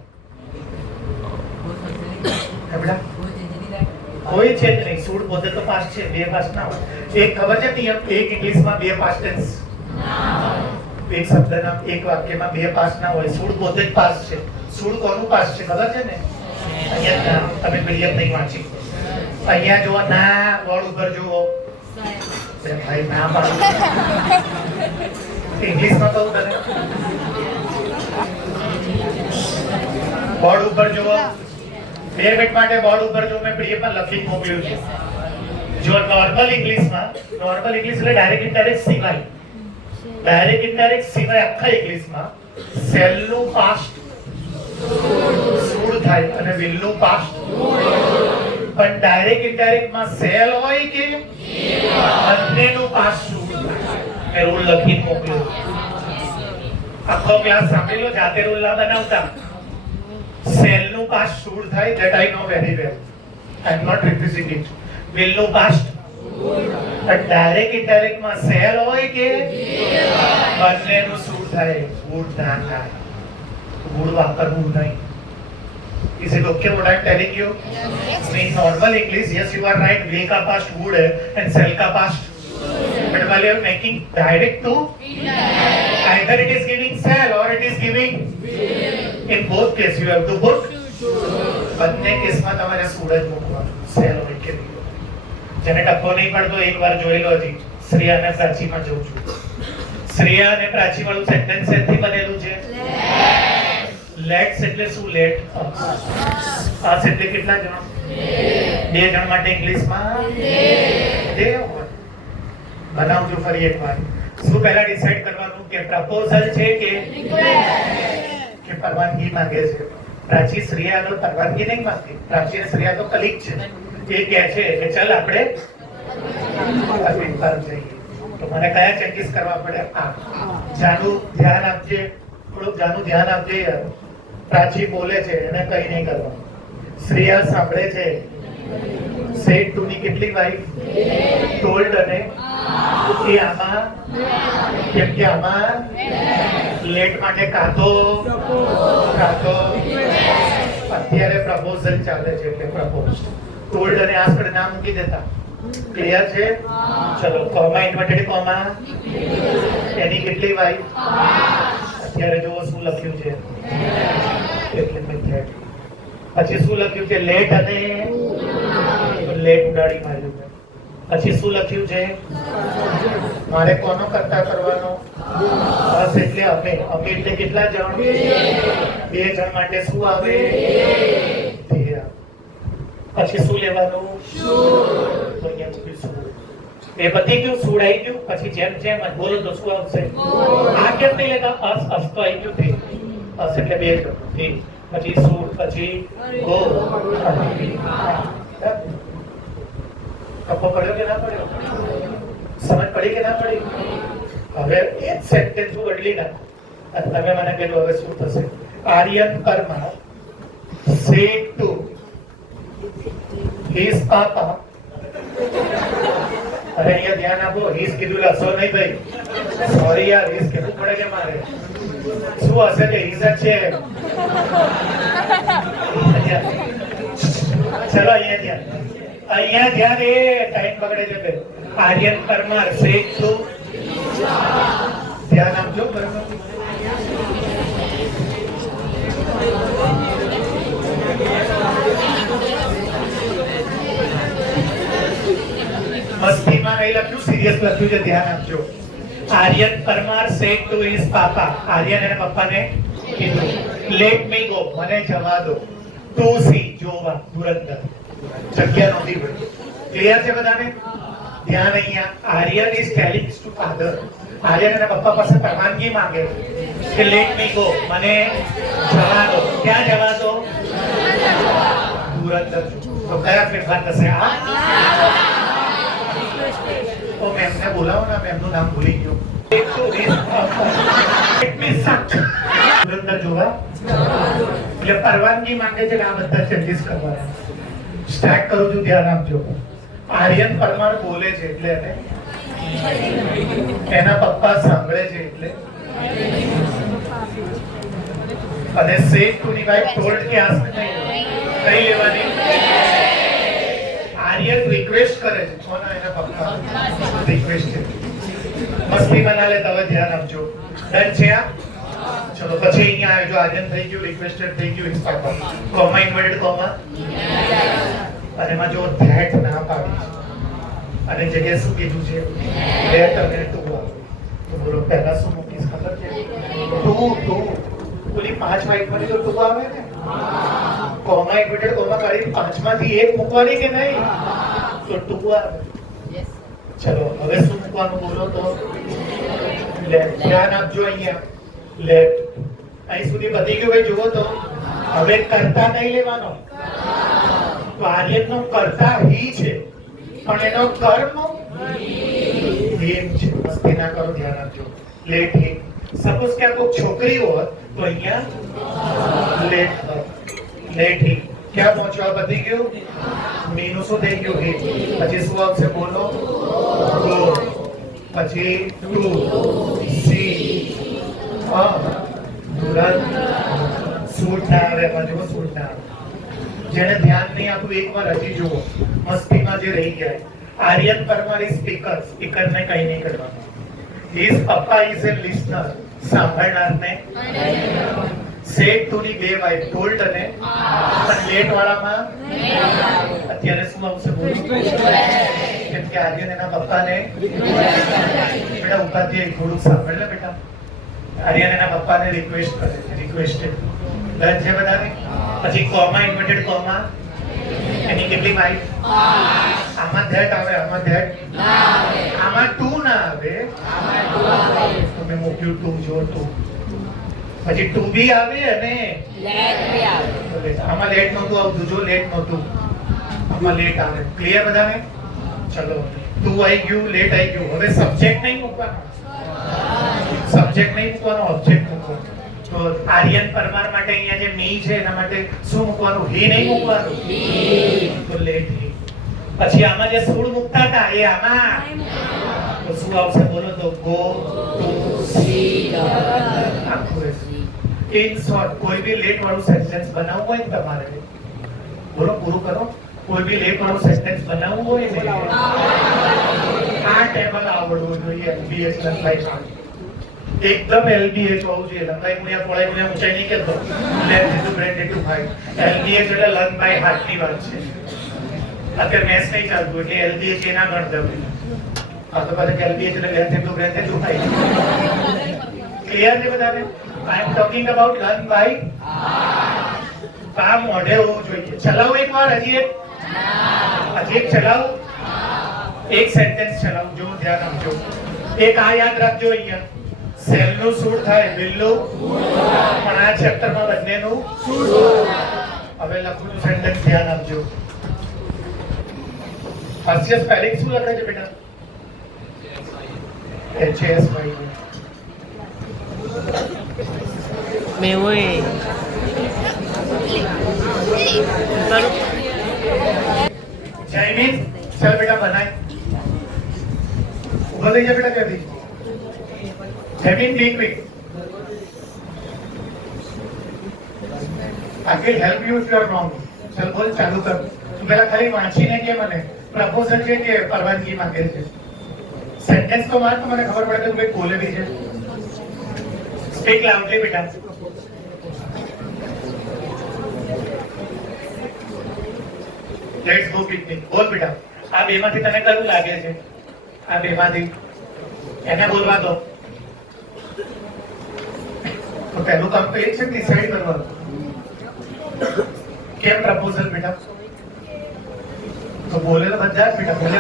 કોઈ છે જ નહીં. સૂળ પોતે તો પાસ્ટ છે, 2 પાસ્ટ ના હોય. એક ખબર છે નિયમ? એક ઇંગ્લિશમાં 2 પાસ્ટ ટેન્સ એક શબ્દના એક વાક્યમાં 2 પાસ્ટ ના હોય. સૂળ પોતે જ પાસ્ટ છે. સૂળ કોનું પાસ્ટ છે ખબર છે ને? અહીંયા તમે પીડીએફ નહીં વાંચી. અહીંયા જુઓ ના બોર્ડ ઉપર જુઓ ભાઈ ના પાડું ઇંગ્લિશમાં કહું તને. બોર્ડ ઉપર જુઓ 2 મિનિટ માટે બોર્ડ ઉપર જો મેં પીડીએફ માં લખી મોકલ્યું છે. જો નોર્મલ ઇંગ્લિશમાં, નોર્મલ ઇંગ્લિશ એટલે ડાયરેક્ટ ઇનડાયરેક્ટ સિવાય, ડાયરેક્ટ ઇનડાયરેક્ટ સિવાય આખા ઇંગ્લિશમાં સેલ નું પાસ્ટ સૂળ થાય અને વિલ નું પાસ્ટ. પણ ડાયરેક્ટ ઇનડાયરેક્ટ માં સેલ હોય કે બંનેનું પાસ્ટ સૂળ થાય. મેં રૂલ લખીને મોકલ્યો. આખો ક્લાસ સાંભળી લો, જાતે રૂલ ના બનાવતા. સેલ નું પાસ્ટ શુડ થાય that I know very well. I am not refusing it. will નું પાસ્ટ પણ ડાયરેક્ટ ઇનડાયરેક્ટ માં સેલ હોય કે બંનેનું શુડ થાય would ના થાય would વાપરવું નહીં. Is it okay what I am telling you? Yes. In normal English, yes, you are right. Will का past would है and cell का past. But while you are making direct to, either it is giving cell or it is giving. In both cases, you have to put. બંને કેસમાં તમારે સૂરજ મૂકવાનું cell હોય કે નહીં. જેને ટપ્પો નહીં પડતો એકવાર જોઈ લો. હજી શ્રેયા અને પ્રાચીમાં જોઉં છું. શ્રેયા અને પ્રાચી વાળું સેન્ટેન્સ એથી બનેલું છે. લેટ્સ એટલે શું? લેટ અસ એટલે કેટલા જણ? બે જણ માટે ઇંગ્લિશમાં દે હોય. બનાવજો ફરી એકવાર. શું પહેલા ડિસાઈડ કરવાનું કે પ્રપોઝલ છે કે પરવાનગી માંગે છે. પ્રાચી શ્રેયાનો પરવાનગી નહીં માંગતી. પ્રાચી અને શ્રેયા તો કલીગ છે. એ કહે છે કે ચાલ આપણે જઈએ. તો મને કયા ચેન્જીસ કરવા પડે? જાનું ધ્યાન આપજે, થોડુંક જાનું ધ્યાન આપજે યાર. પ્રાચી બોલે છે એને કઈ નહીં કરવાનું. શ્રેયા સાંભળે છે. સેડ ટુ ની કેટલી વાઈફ? ટોલ્ડ. અને એ આમાં કેમ કે આમાં લેટ માટે કાતો અત્યારે પ્રપોઝલ ચાલે છે એટલે પ્રપોઝ. ટોલ્ડ અને આસ્કડ નામ મૂકી દેતા. ક્લિયર છે? ચલો કોમા ઇન્વર્ટેડ કોમા એની કેટલી વાઈફ? અત્યારે જુઓ શું લખ્યું છે. પછી શું લખ્યું છે? લેટ અને લેટ ઉડાડી માર્યું છે. પછી શું લખ્યું છે? મારે કોનો કરતા કરવાનો? બસ એટલે અમે. અમે એટલે કેટલા જણ? બે જણ માટે શું આવે? પછી શું લેવાનું? તો અહીંયા મૂકીશું. એ પતી ગયું. સૂડ આવી ગયું. પછી જેમ જેમ બોલો તો શું આવશે? આ કેમ નહીં લેતા? અસ અસ તો આવી ગયું. થી અસ એટલે બે જણ. પછી સૂડ. પછી ગો. ટપ્પો પડ્યો કે ના પડ્યો? સમજ પડી કે ના પડી? હવે એ જ સેન્ટેન્સ હું બદલી ના. તમે મને કહેલું હવે શું થશે? Aryan Karma said to his papa. અરે અહીંયા ધ્યાન આપો. હિસ કીધું લખશો નહીં ભાઈ. સોરી યાર, હિસ કહેવું પડે કે મારે? શું હશે કે હિસ જ છે? ચલો અહીંયા ધ્યાન. અહીંયા ધ્યાન. એ ટાઈમ પકડે છે બે. Aryan Parmar said to. ધ્યાન આપજો બરાબર. મસ્તીમાં નહીં લખ્યું, સિરિયસ લખ્યું છે. ધ્યાન આપજો. Aryan Parmar said to his papa. Aryan એના પપ્પાને કીધું લેટ મી ગો, મને જવા દો. ટુ સી જોવા, ધુરંધર. જગ્યા નહોતી ભાઈ. ક્લિયર છે બધાને? ધ્યાન અહીંયા. Aryan is telling to father. Aryan એના પપ્પા પાસે પરવાનગી માંગે કે લેટ મી ગો, મને જવા દો. ક્યાં જવા દો? ધુરંધર. તો કયા ફેરફાર થશે? ઓ મેમને બોલાવો ના. મેમનું નામ ભૂલી ગયો. ધુરંધર જોવા એટલે પરવાનગી માંગે છે કે આ બધા ચેન્જીસ કરવાના. સ્ટાર્ટ કરું છું, ધ્યાન આપજો. આર્યન પરમાર બોલે છે એટલે એને એના પપ્પા સાંભળે છે એટલે અને સેડ ટુ ની વાઇફ ટોલ્ડ કે આસ્ક નહીં કઈ લેવાની. આર્યન રિક્વેસ્ટ કરે છે. કોનો? એના પપ્પા રિક્વેસ્ટ છે. મસ્તી બના લે. હવે ધ્યાન આપજો. ડન છે આ? ચલો પછી અહીંયા આવજો. આર્યન થઈ ગયું, રિક્વેસ્ટેડ થઈ ગયું, his papa. Comma inverted comma. અને એમાં જો ધેટ ના પાડી અને જગ્યાએ શું કીધું છે? લેટ અને ટુ આવે. તો બોલો પહેલા શું મૂકીશ ખબર છે? ટુ. પેલી 5 વાઇફ માંથી તો ટુ આવે ને. કોમા ઇન્વર્ટેડ કોમા કાઢી 5 માંથી એક મૂકવાની કે નહીં? તો ટુ આવે. ચલો હવે શું મૂકવાનું બોલો તો? લેટ. ધ્યાન આપજો અહીંયા. લેટ. અહીં સુધી પતી ગયું ભાઈ. જુઓ તો હવે કરતા નહીં લેવાનો. તો આર્યનનો કર્તા હી છે પણ એનો કર્મ હિમ છે. મસ્તી ના કરો. ધ્યાન આપજો. લેટ હિમ. સપોઝ કે આ કોઈ છોકરી હોત તો અહીંયા લેટ હોત. લેટ હી ક્યાં પહોંચ્યો આ પતી ગયું મીનું શું થઈ ગયું હી પછી શું આવશે બોલો ગો પછી ટુ સી રન સૂટ ના આવે એમાં સૂટ ના આવે જેને ધ્યાન નહીં આપું એકવાર હજી જુઓ મસ્તીમાં જે રહી ગયા આર્યન પરમાર ઇઝ સ્પીકર ને કઈ નહીં કરવાનું હિઝ પપ્પા ઇઝ એ લિસનર સાંભળનારને સેડ ટુ ની બે વાઇફ ટોલ્ડ અને પણ લેટ વાળામાં અત્યારે શું આવશે બોલો કેમ કે આર્યન એના પપ્પાને બેટા ઉપાધ્યાય થોડું સાંભળ લે બેટા આર્યન એના પપ્પાને રિક્વેસ્ટ કરે રિક્વેસ્ટેડ લર્ન છે બધાને પછી કોમા ઇન્વર્ટેડ કોમા એની કેટલી વાઇફ આમાં ધેટ આવે આમાં ધેટ આમાં ટુ ના આવે તમે મૂક્યું ટુ જો ટુ પછી ટુ બી આવે અને આમાં લેટ નહોતું આવતું જો લેટ નહોતું આમાં લેટ આવે ક્લિયર બધાને ચલો ટુ આવી ગયું લેટ આવી ગયું હવે સબ્જેક્ટ નહીં મૂકવાનો સબ્જેક્ટ નહીં મૂકવાનો ઓબ્જેક્ટ મૂકવાનો તો આર્યન પરમાર માટે અહીંયા જે મી છે એના માટે શું મૂકવાનું હી નહીં મૂકવાનું તો લેટ હી પછી આમાં જે સૂળ મૂકતા હતા એ આમાં તો શું આવશે બોલો તો go to C in short કોઈ બી લેટ વાળું સેન્ટેન્સ બનાવવું હોય ને તમારે બોલો પૂરું કરો કોઈ બી લેટ વાળું સેન્ટેન્સ બનાવવું હોય ને આ ટેબલ આવડવું જોઈએ એલબીએચ લંબાઈ एकदम एलबीएच હોવું જોઈએ લંબાઈ ગુણ્યા પહોળાઈ ગુણ્યા ઊંચાઈ નહીં કહેતો length into breadth into height LBH એટલે લંબ બાય હાઈટ ની વાત છે અત્યારે મેથ્સ નહીં ચાલતું એટલે એલબીએચ એના ગણતર આ તો પાછા એલબીએચ એટલે length into breadth into height clear છે બધાને આઈ એમ ટોકિંગ અબાઉટ લંબ બાય આ મોઢે હોવું જોઈએ ચલાવો એકવાર હજી એક ચલાવો એક સેન્ટેન્સ ચલાવો જો ધ્યાન આપજો એક આ યાદ રાખજો અહીંયા સેલ નું સૂળ થાય બિલ્લુ પણ આ ચેપ્ટર માં બંનેનું હવે લખું છું સેન્ટેન્સ ધ્યાન આપજો હાસ્ય સ્પેલિંગ શું લખે છે બેટા HAS મેં હોય જયમીન ચલ બેટા બનાય ઉભા થઈ જા બેટા ક્યાંથી જયમીન બી quick I will help you if you are wrong. ચલ બોલ ચાલુ કર તું પેલા ખાલી વાંચીને કે મને પ્રપોઝલ છે કે પરવાનગી માંગે છે સેન્ટેન્સ તો માર તો મને ખબર પડે કે તું કંઈક બોલે બી છે સ્પીક લાઉડલી બેટા લેટ્સ ગો પિકનિક બોલ બેટા આ બેમાંથી તને કયું લાગે છે આ બેમાંથી એને બોલવા દો તો પહેલું કામ તો એ છે ડિસાઈડ કરવાનું કેમ પ્રપોઝલ બેટા તો બોલે તો બધા જ બેટા બોલે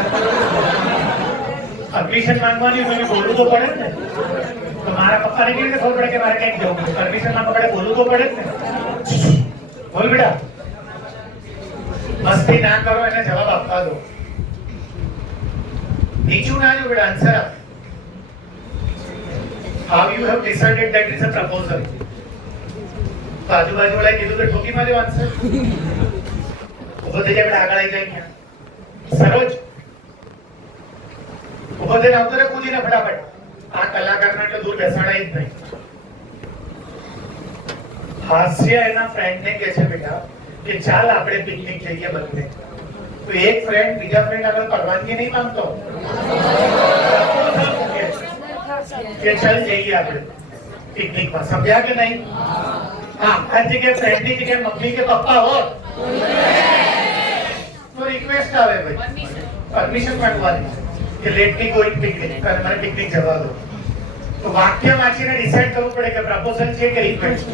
પરમિશન માંગવાની તો બોલવું તો પડે ને તો મારા પપ્પાને કેવી રીતે ખબર પડે કે મારે ક્યાંક જવું છે પરમિશન માંગવા પડે બોલવું તો પડે જ ને બોલ બેટા મસ્તી ના કરો એને જવાબ આપવા દો નીચું ના જો બેટા આન્સર આપ how you have decided that is a proposal તો આજુબાજુ વાળાએ કીધું કે ઠોકી માર્યો આન્સર ઉભો થઈ જાય બેટા આગળ આવી જાય સરોજ ઉભો થઈને આવતો રે કૂદીને ફટાફટ આ કલાકારને એટલે દૂર બેસાડાય જ નહીં હાસ્ય એના ફ્રેન્ડને કહે છે બેટા કે ચાલ આપણે પિકનિક જઈએ બંને તો એક ફ્રેન્ડ બીજા ફ્રેન્ડ આગળ પરવાનગી નહીં માંગતો કે ચાલ જઈએ આપણે પિકનિકમાં સમજ્યા કે નહીં હા આ જગ્યાએ ફ્રેન્ડની જગ્યાએ મમ્મી કે પપ્પા હોત તો રિક્વેસ્ટ આવે ભાઈ પરમિશન માંગવાની કે let me go in picnic અને મને પિકનિક જવા દો તો વાક્ય વાંચીને ડિસાઈડ કરવું પડે કે પ્રપોઝલ છે કે રિક્વેસ્ટ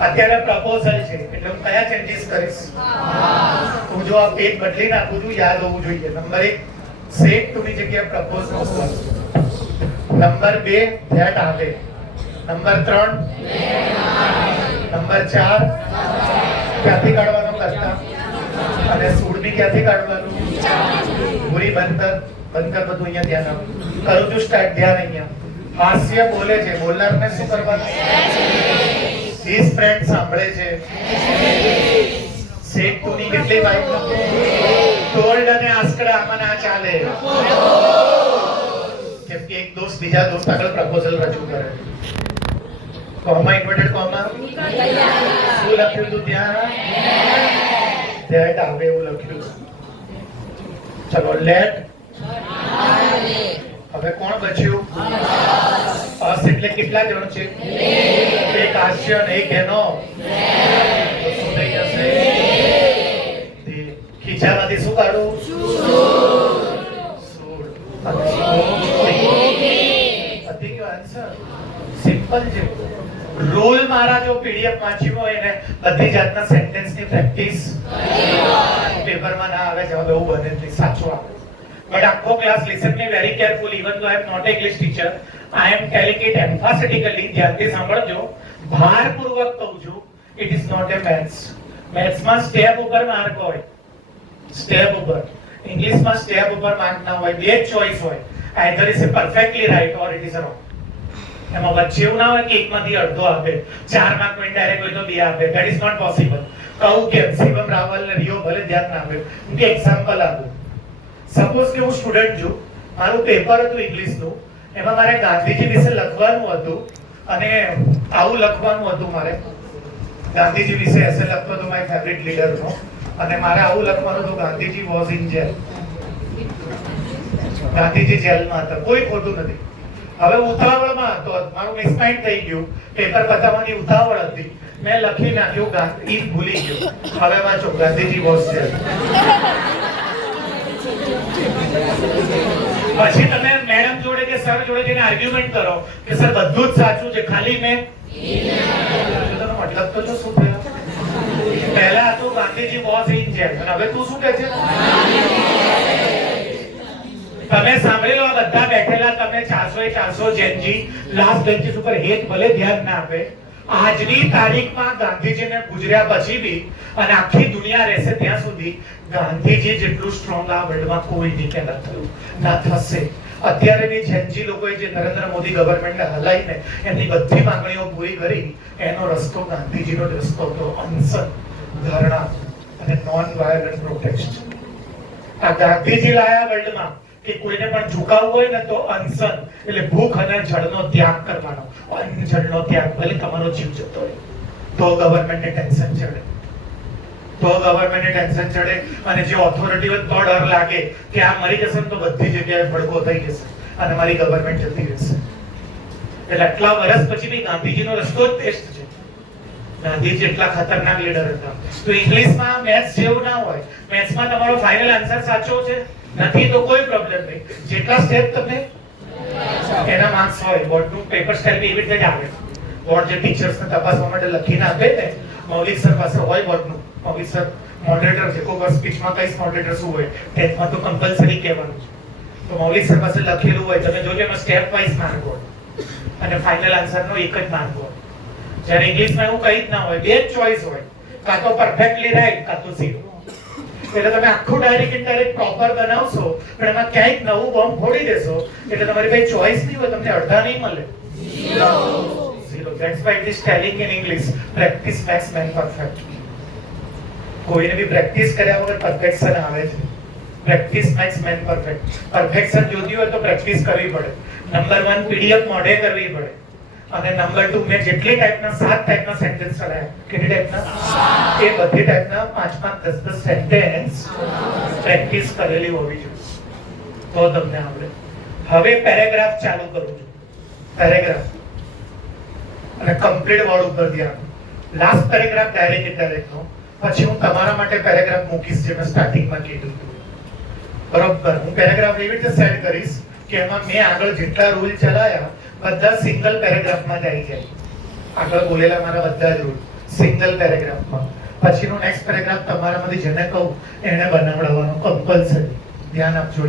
અત્યારે પ્રપોઝલ છે એટલે હું કયા ચેન્જીસ કરીશ હું જો આ પેજ બદલી નાખું છું યાદ હોવું જોઈએ નંબર 1 સેટ ટુ ની જગ્યાએ પ્રપોઝ મૂકવાનું નંબર 2 ધેટ આવે નંબર 3 નંબર 4 ક્યાંથી કાઢવાનો કરતા અને સૂળ બી ક્યાંથી કાઢવાનું પૂરી બંધ કર બધું અહીંયા ધ્યાન આપ કરું છું સ્ટાર્ટ ધ્યાન અહીંયા હાસ્ય બોલે છે બોલનારને શું કરવાનું હિઝ ફ્રેન્ડ સાંભળે છે શેખ ટુની કેટલી વાઈફ ટોલ્ડ અને આસ્કડા આમાં ના ચાલે કેમ કે એક દોસ્ત બીજા દોસ્ત આગળ પ્રપોઝલ રજૂ કરે કોમા ઇન્વર્ટેડ કોમા શું લખ્યું તું ત્યાં ધેટ આવે એવું લખ્યું ચલો લેટ હવે કોણ બચ્યું અસ એટલે કેટલા જણ છે એક હાસ્ય અને એક એનો તો શું થઈ જશે ખીચામાંથી શું કાઢું સૂળ સિમ્પલ છે રૂલ મારા જો પીડીએફ વાંચ્યું હોય એને બધી જાતના સેન્ટેન્સની પ્રેક્ટિસ પેપરમાં ના આવે જવાબ એવું બને નહીં સાચું આવે બટ આખો class listen me very carefully even though I am not English teacher I am telling it emphatically ધ્યાનથી સાંભળજો ભારપૂર્વક કહું છું ઇટ ઇઝ નોટ એ મેથ્સમાં સ્ટેપ ઉપર માર્ક હોય સ્ટેપ ઉપર ઇંગ્લિશમાં સ્ટેપ ઉપર માર્ક ના હોય બે જ ચોઇસ હોય either is perfectly right or it is wrong એમાં વચ્ચે એવું ના હોય કે એકમાંથી અડધો આપે 4 માર્ક કોઈ ડાયરેક્ટ હોય તો બે આપે ધેટ ઇઝ નોટ પોસિબલ કહું કે શિવમ રાવલ ને રિયો ભલે ધ્યાન ના આપે હું કે એક્ઝામ્પલ આપું સપોઝ કે હું સ્ટુડન્ટ છું મારું પેપર હતું ઇંગ્લિશનું એમાં મારે ગાંધીજી વિશે લખવાનું હતું અને આવું લખવાનું હતું મારે ગાંધીજી વિશે એસે લખતો હતો માય ફેવરિટ લીડરનો અને મારે આવું લખવાનું હતું Gandhiji was in jail Gandhiji જેલમાં હતા કોઈ ખોટું નથી હવે ઉતાવળમાં હતો મારું મિસમાઇન્ડ થઈ ગયું પેપર બતાવવાની ઉતાવળ હતી મેં લખી નાખ્યું ગાંધી ભૂલી ગયો હવે વાંચો ગાંધીજી વોઝ જેલ પછી તમે મેડમ જોડે કે સર જોડે જઈને આર્ગ્યુમેન્ટ કરો કે સર બધું જ સાચું છે ખાલી મેં મતલબ તો શું થયો પહેલા હતું ગાંધીજી વોઝ ઇન જેલ અને હવે તું શું કહે છે તમે સાંભળી લો આ બધા બેઠેલા તમે 400 જેનજી લાસ્ટ બેન્ચીસ ઉપર હેત ભલે ધ્યાન ના આપે આજની તારીખમાં ગાંધીજીને ગુજર્યા પછી બી અને આખી દુનિયા રહેશે ત્યાં સુધી ગાંધીજી જેટલું સ્ટ્રોંગ આ વર્લ્ડમાં કોઈ રીતે ન થયું ના થશે અત્યારેની જેનજી લોકોએ જે નરેન્દ્ર મોદી ગવર્નમેન્ટને હલાઈને એમની બધી માંગણીઓ પૂરી કરી એનો રસ્તો ગાંધીજીનો રસ્તો હતો અનશન ધરણા અને નોન વાયલન્ટ પ્રોટેસ્ટ આ ગાંધીજી લાયા વર્લ્ડમાં કે કોઈને પણ ઝુકાવવું હોય ને તો અનશન એટલે ભૂખ અને જળનો ત્યાગ કરવાનો અન્ન જળનો ત્યાગ ભલે તમારો જીવ જતો રહે તો ગવર્નમેન્ટને ટેન્શન ચડે અને જે ઓથોરિટી હોય તો ડર લાગે કે આ મરી જશે ને તો બધી જગ્યાએ ભડકો થઈ જશે અને મારી ગવર્નમેન્ટ જતી રહેશે એટલે આટલા વર્ષ પછી બી ગાંધીજીનો રસ્તો જ બેસ્ટ છે ગાંધીજી એટલા ખતરનાક લીડર હતા તો ઇંગ્લિશમાં મેથ્સ જેવું ના હોય મેથ્સમાં તમારો ફાઇનલ આન્સર સાચો છે નથી તો કોઈ પ્રોબ્લેમ નહીં જેટલા સ્ટેપ તમને એના માર્ક્સ હોય બોર્ડનું પેપર સ્ટાઇલ બી એવી રીતે જ આવે બોર્ડ જે ટીચર્સને તપાસવા માટે લખીને આપે ને મૌલિક સર પાસે હોય બોર્ડનું મૌલિક સર મોડરેટર છે કોઈ સ્પીચમાં કઈ મોડરેટર શું હોય ટેન્થમાં તો કમ્પલસરી કહેવાનું છે તો મૌલિક સર પાસે લખેલું હોય તમે જોજો એમાં સ્ટેપ વાઇઝ માર્ક હોય અને ફાઇનલ આન્સરનો એક જ માર્ક હોય જ્યારે ઇંગ્લિશમાં એવું કંઈ જ ના હોય બે જ ચોઇસ હોય કાં તો પરફેક્ટલી રાઈટ કાં તો ઝીરો એટલે તમે આખું ડાયરેક્ટ ઇનડાયરેક્ટ પ્રોપર બનાવશો પણ એમાં ક્યાંક નવું બોમ્બ ફોડી દેશો એટલે તમારી પાસે ચોઇસ નહીં હોય તમને અડધા નહીં મળે zero that's why it is telling in English practice max main perfect કોઈને બી પ્રેક્ટિસ કર્યા વગર પરફેક્શન આવે છે practice max main perfect perfection જોતી હોય તો પ્રેક્ટિસ કરવી પડે નંબર 1 પીડીએફ મોઢે કરવી પડે અને નંબર 2 મેં જેટલી ટાઈપના 7 ટાઈપના સેન્ટેન્સ ચલાયા કેટલી ટાઈપના એ બધી ટાઈપના 5 10 સેન્ટેન્સ પ્રેક્ટિસ કરેલી હોવી જોઈએ તો તમને આવડે હવે પેરેગ્રાફ ચાલુ કરું છું પેરેગ્રાફ અને કમ્પ્લીટ વર્ડ ઉપર ધ્યાન લાસ્ટ પેરેગ્રાફ ડાયરેક્ટ ઇનડાયરેક્ટ નો પછી હું તમારા માટે પેરેગ્રાફ મૂકીશ જે મેં સ્ટાર્ટિંગમાં કીધું બરોબર હું પેરેગ્રાફ એવી રીતે સેટ કરીશ કે એમાં મેં આગળ જેટલા રૂલ ચલાયા બધા સિંગલ પેરેગ્રાફમાં જ આવી જાય આગળ બોલેલા મારા બધા જ રૂલ સિંગલ પેરેગ્રાફમાં પછીનો નેક્સ્ટ પેરેગ્રાફ તમારામાંથી જેને કહું એને બનાવડાવવાનો કમ્પલસરી ધ્યાન આપજો.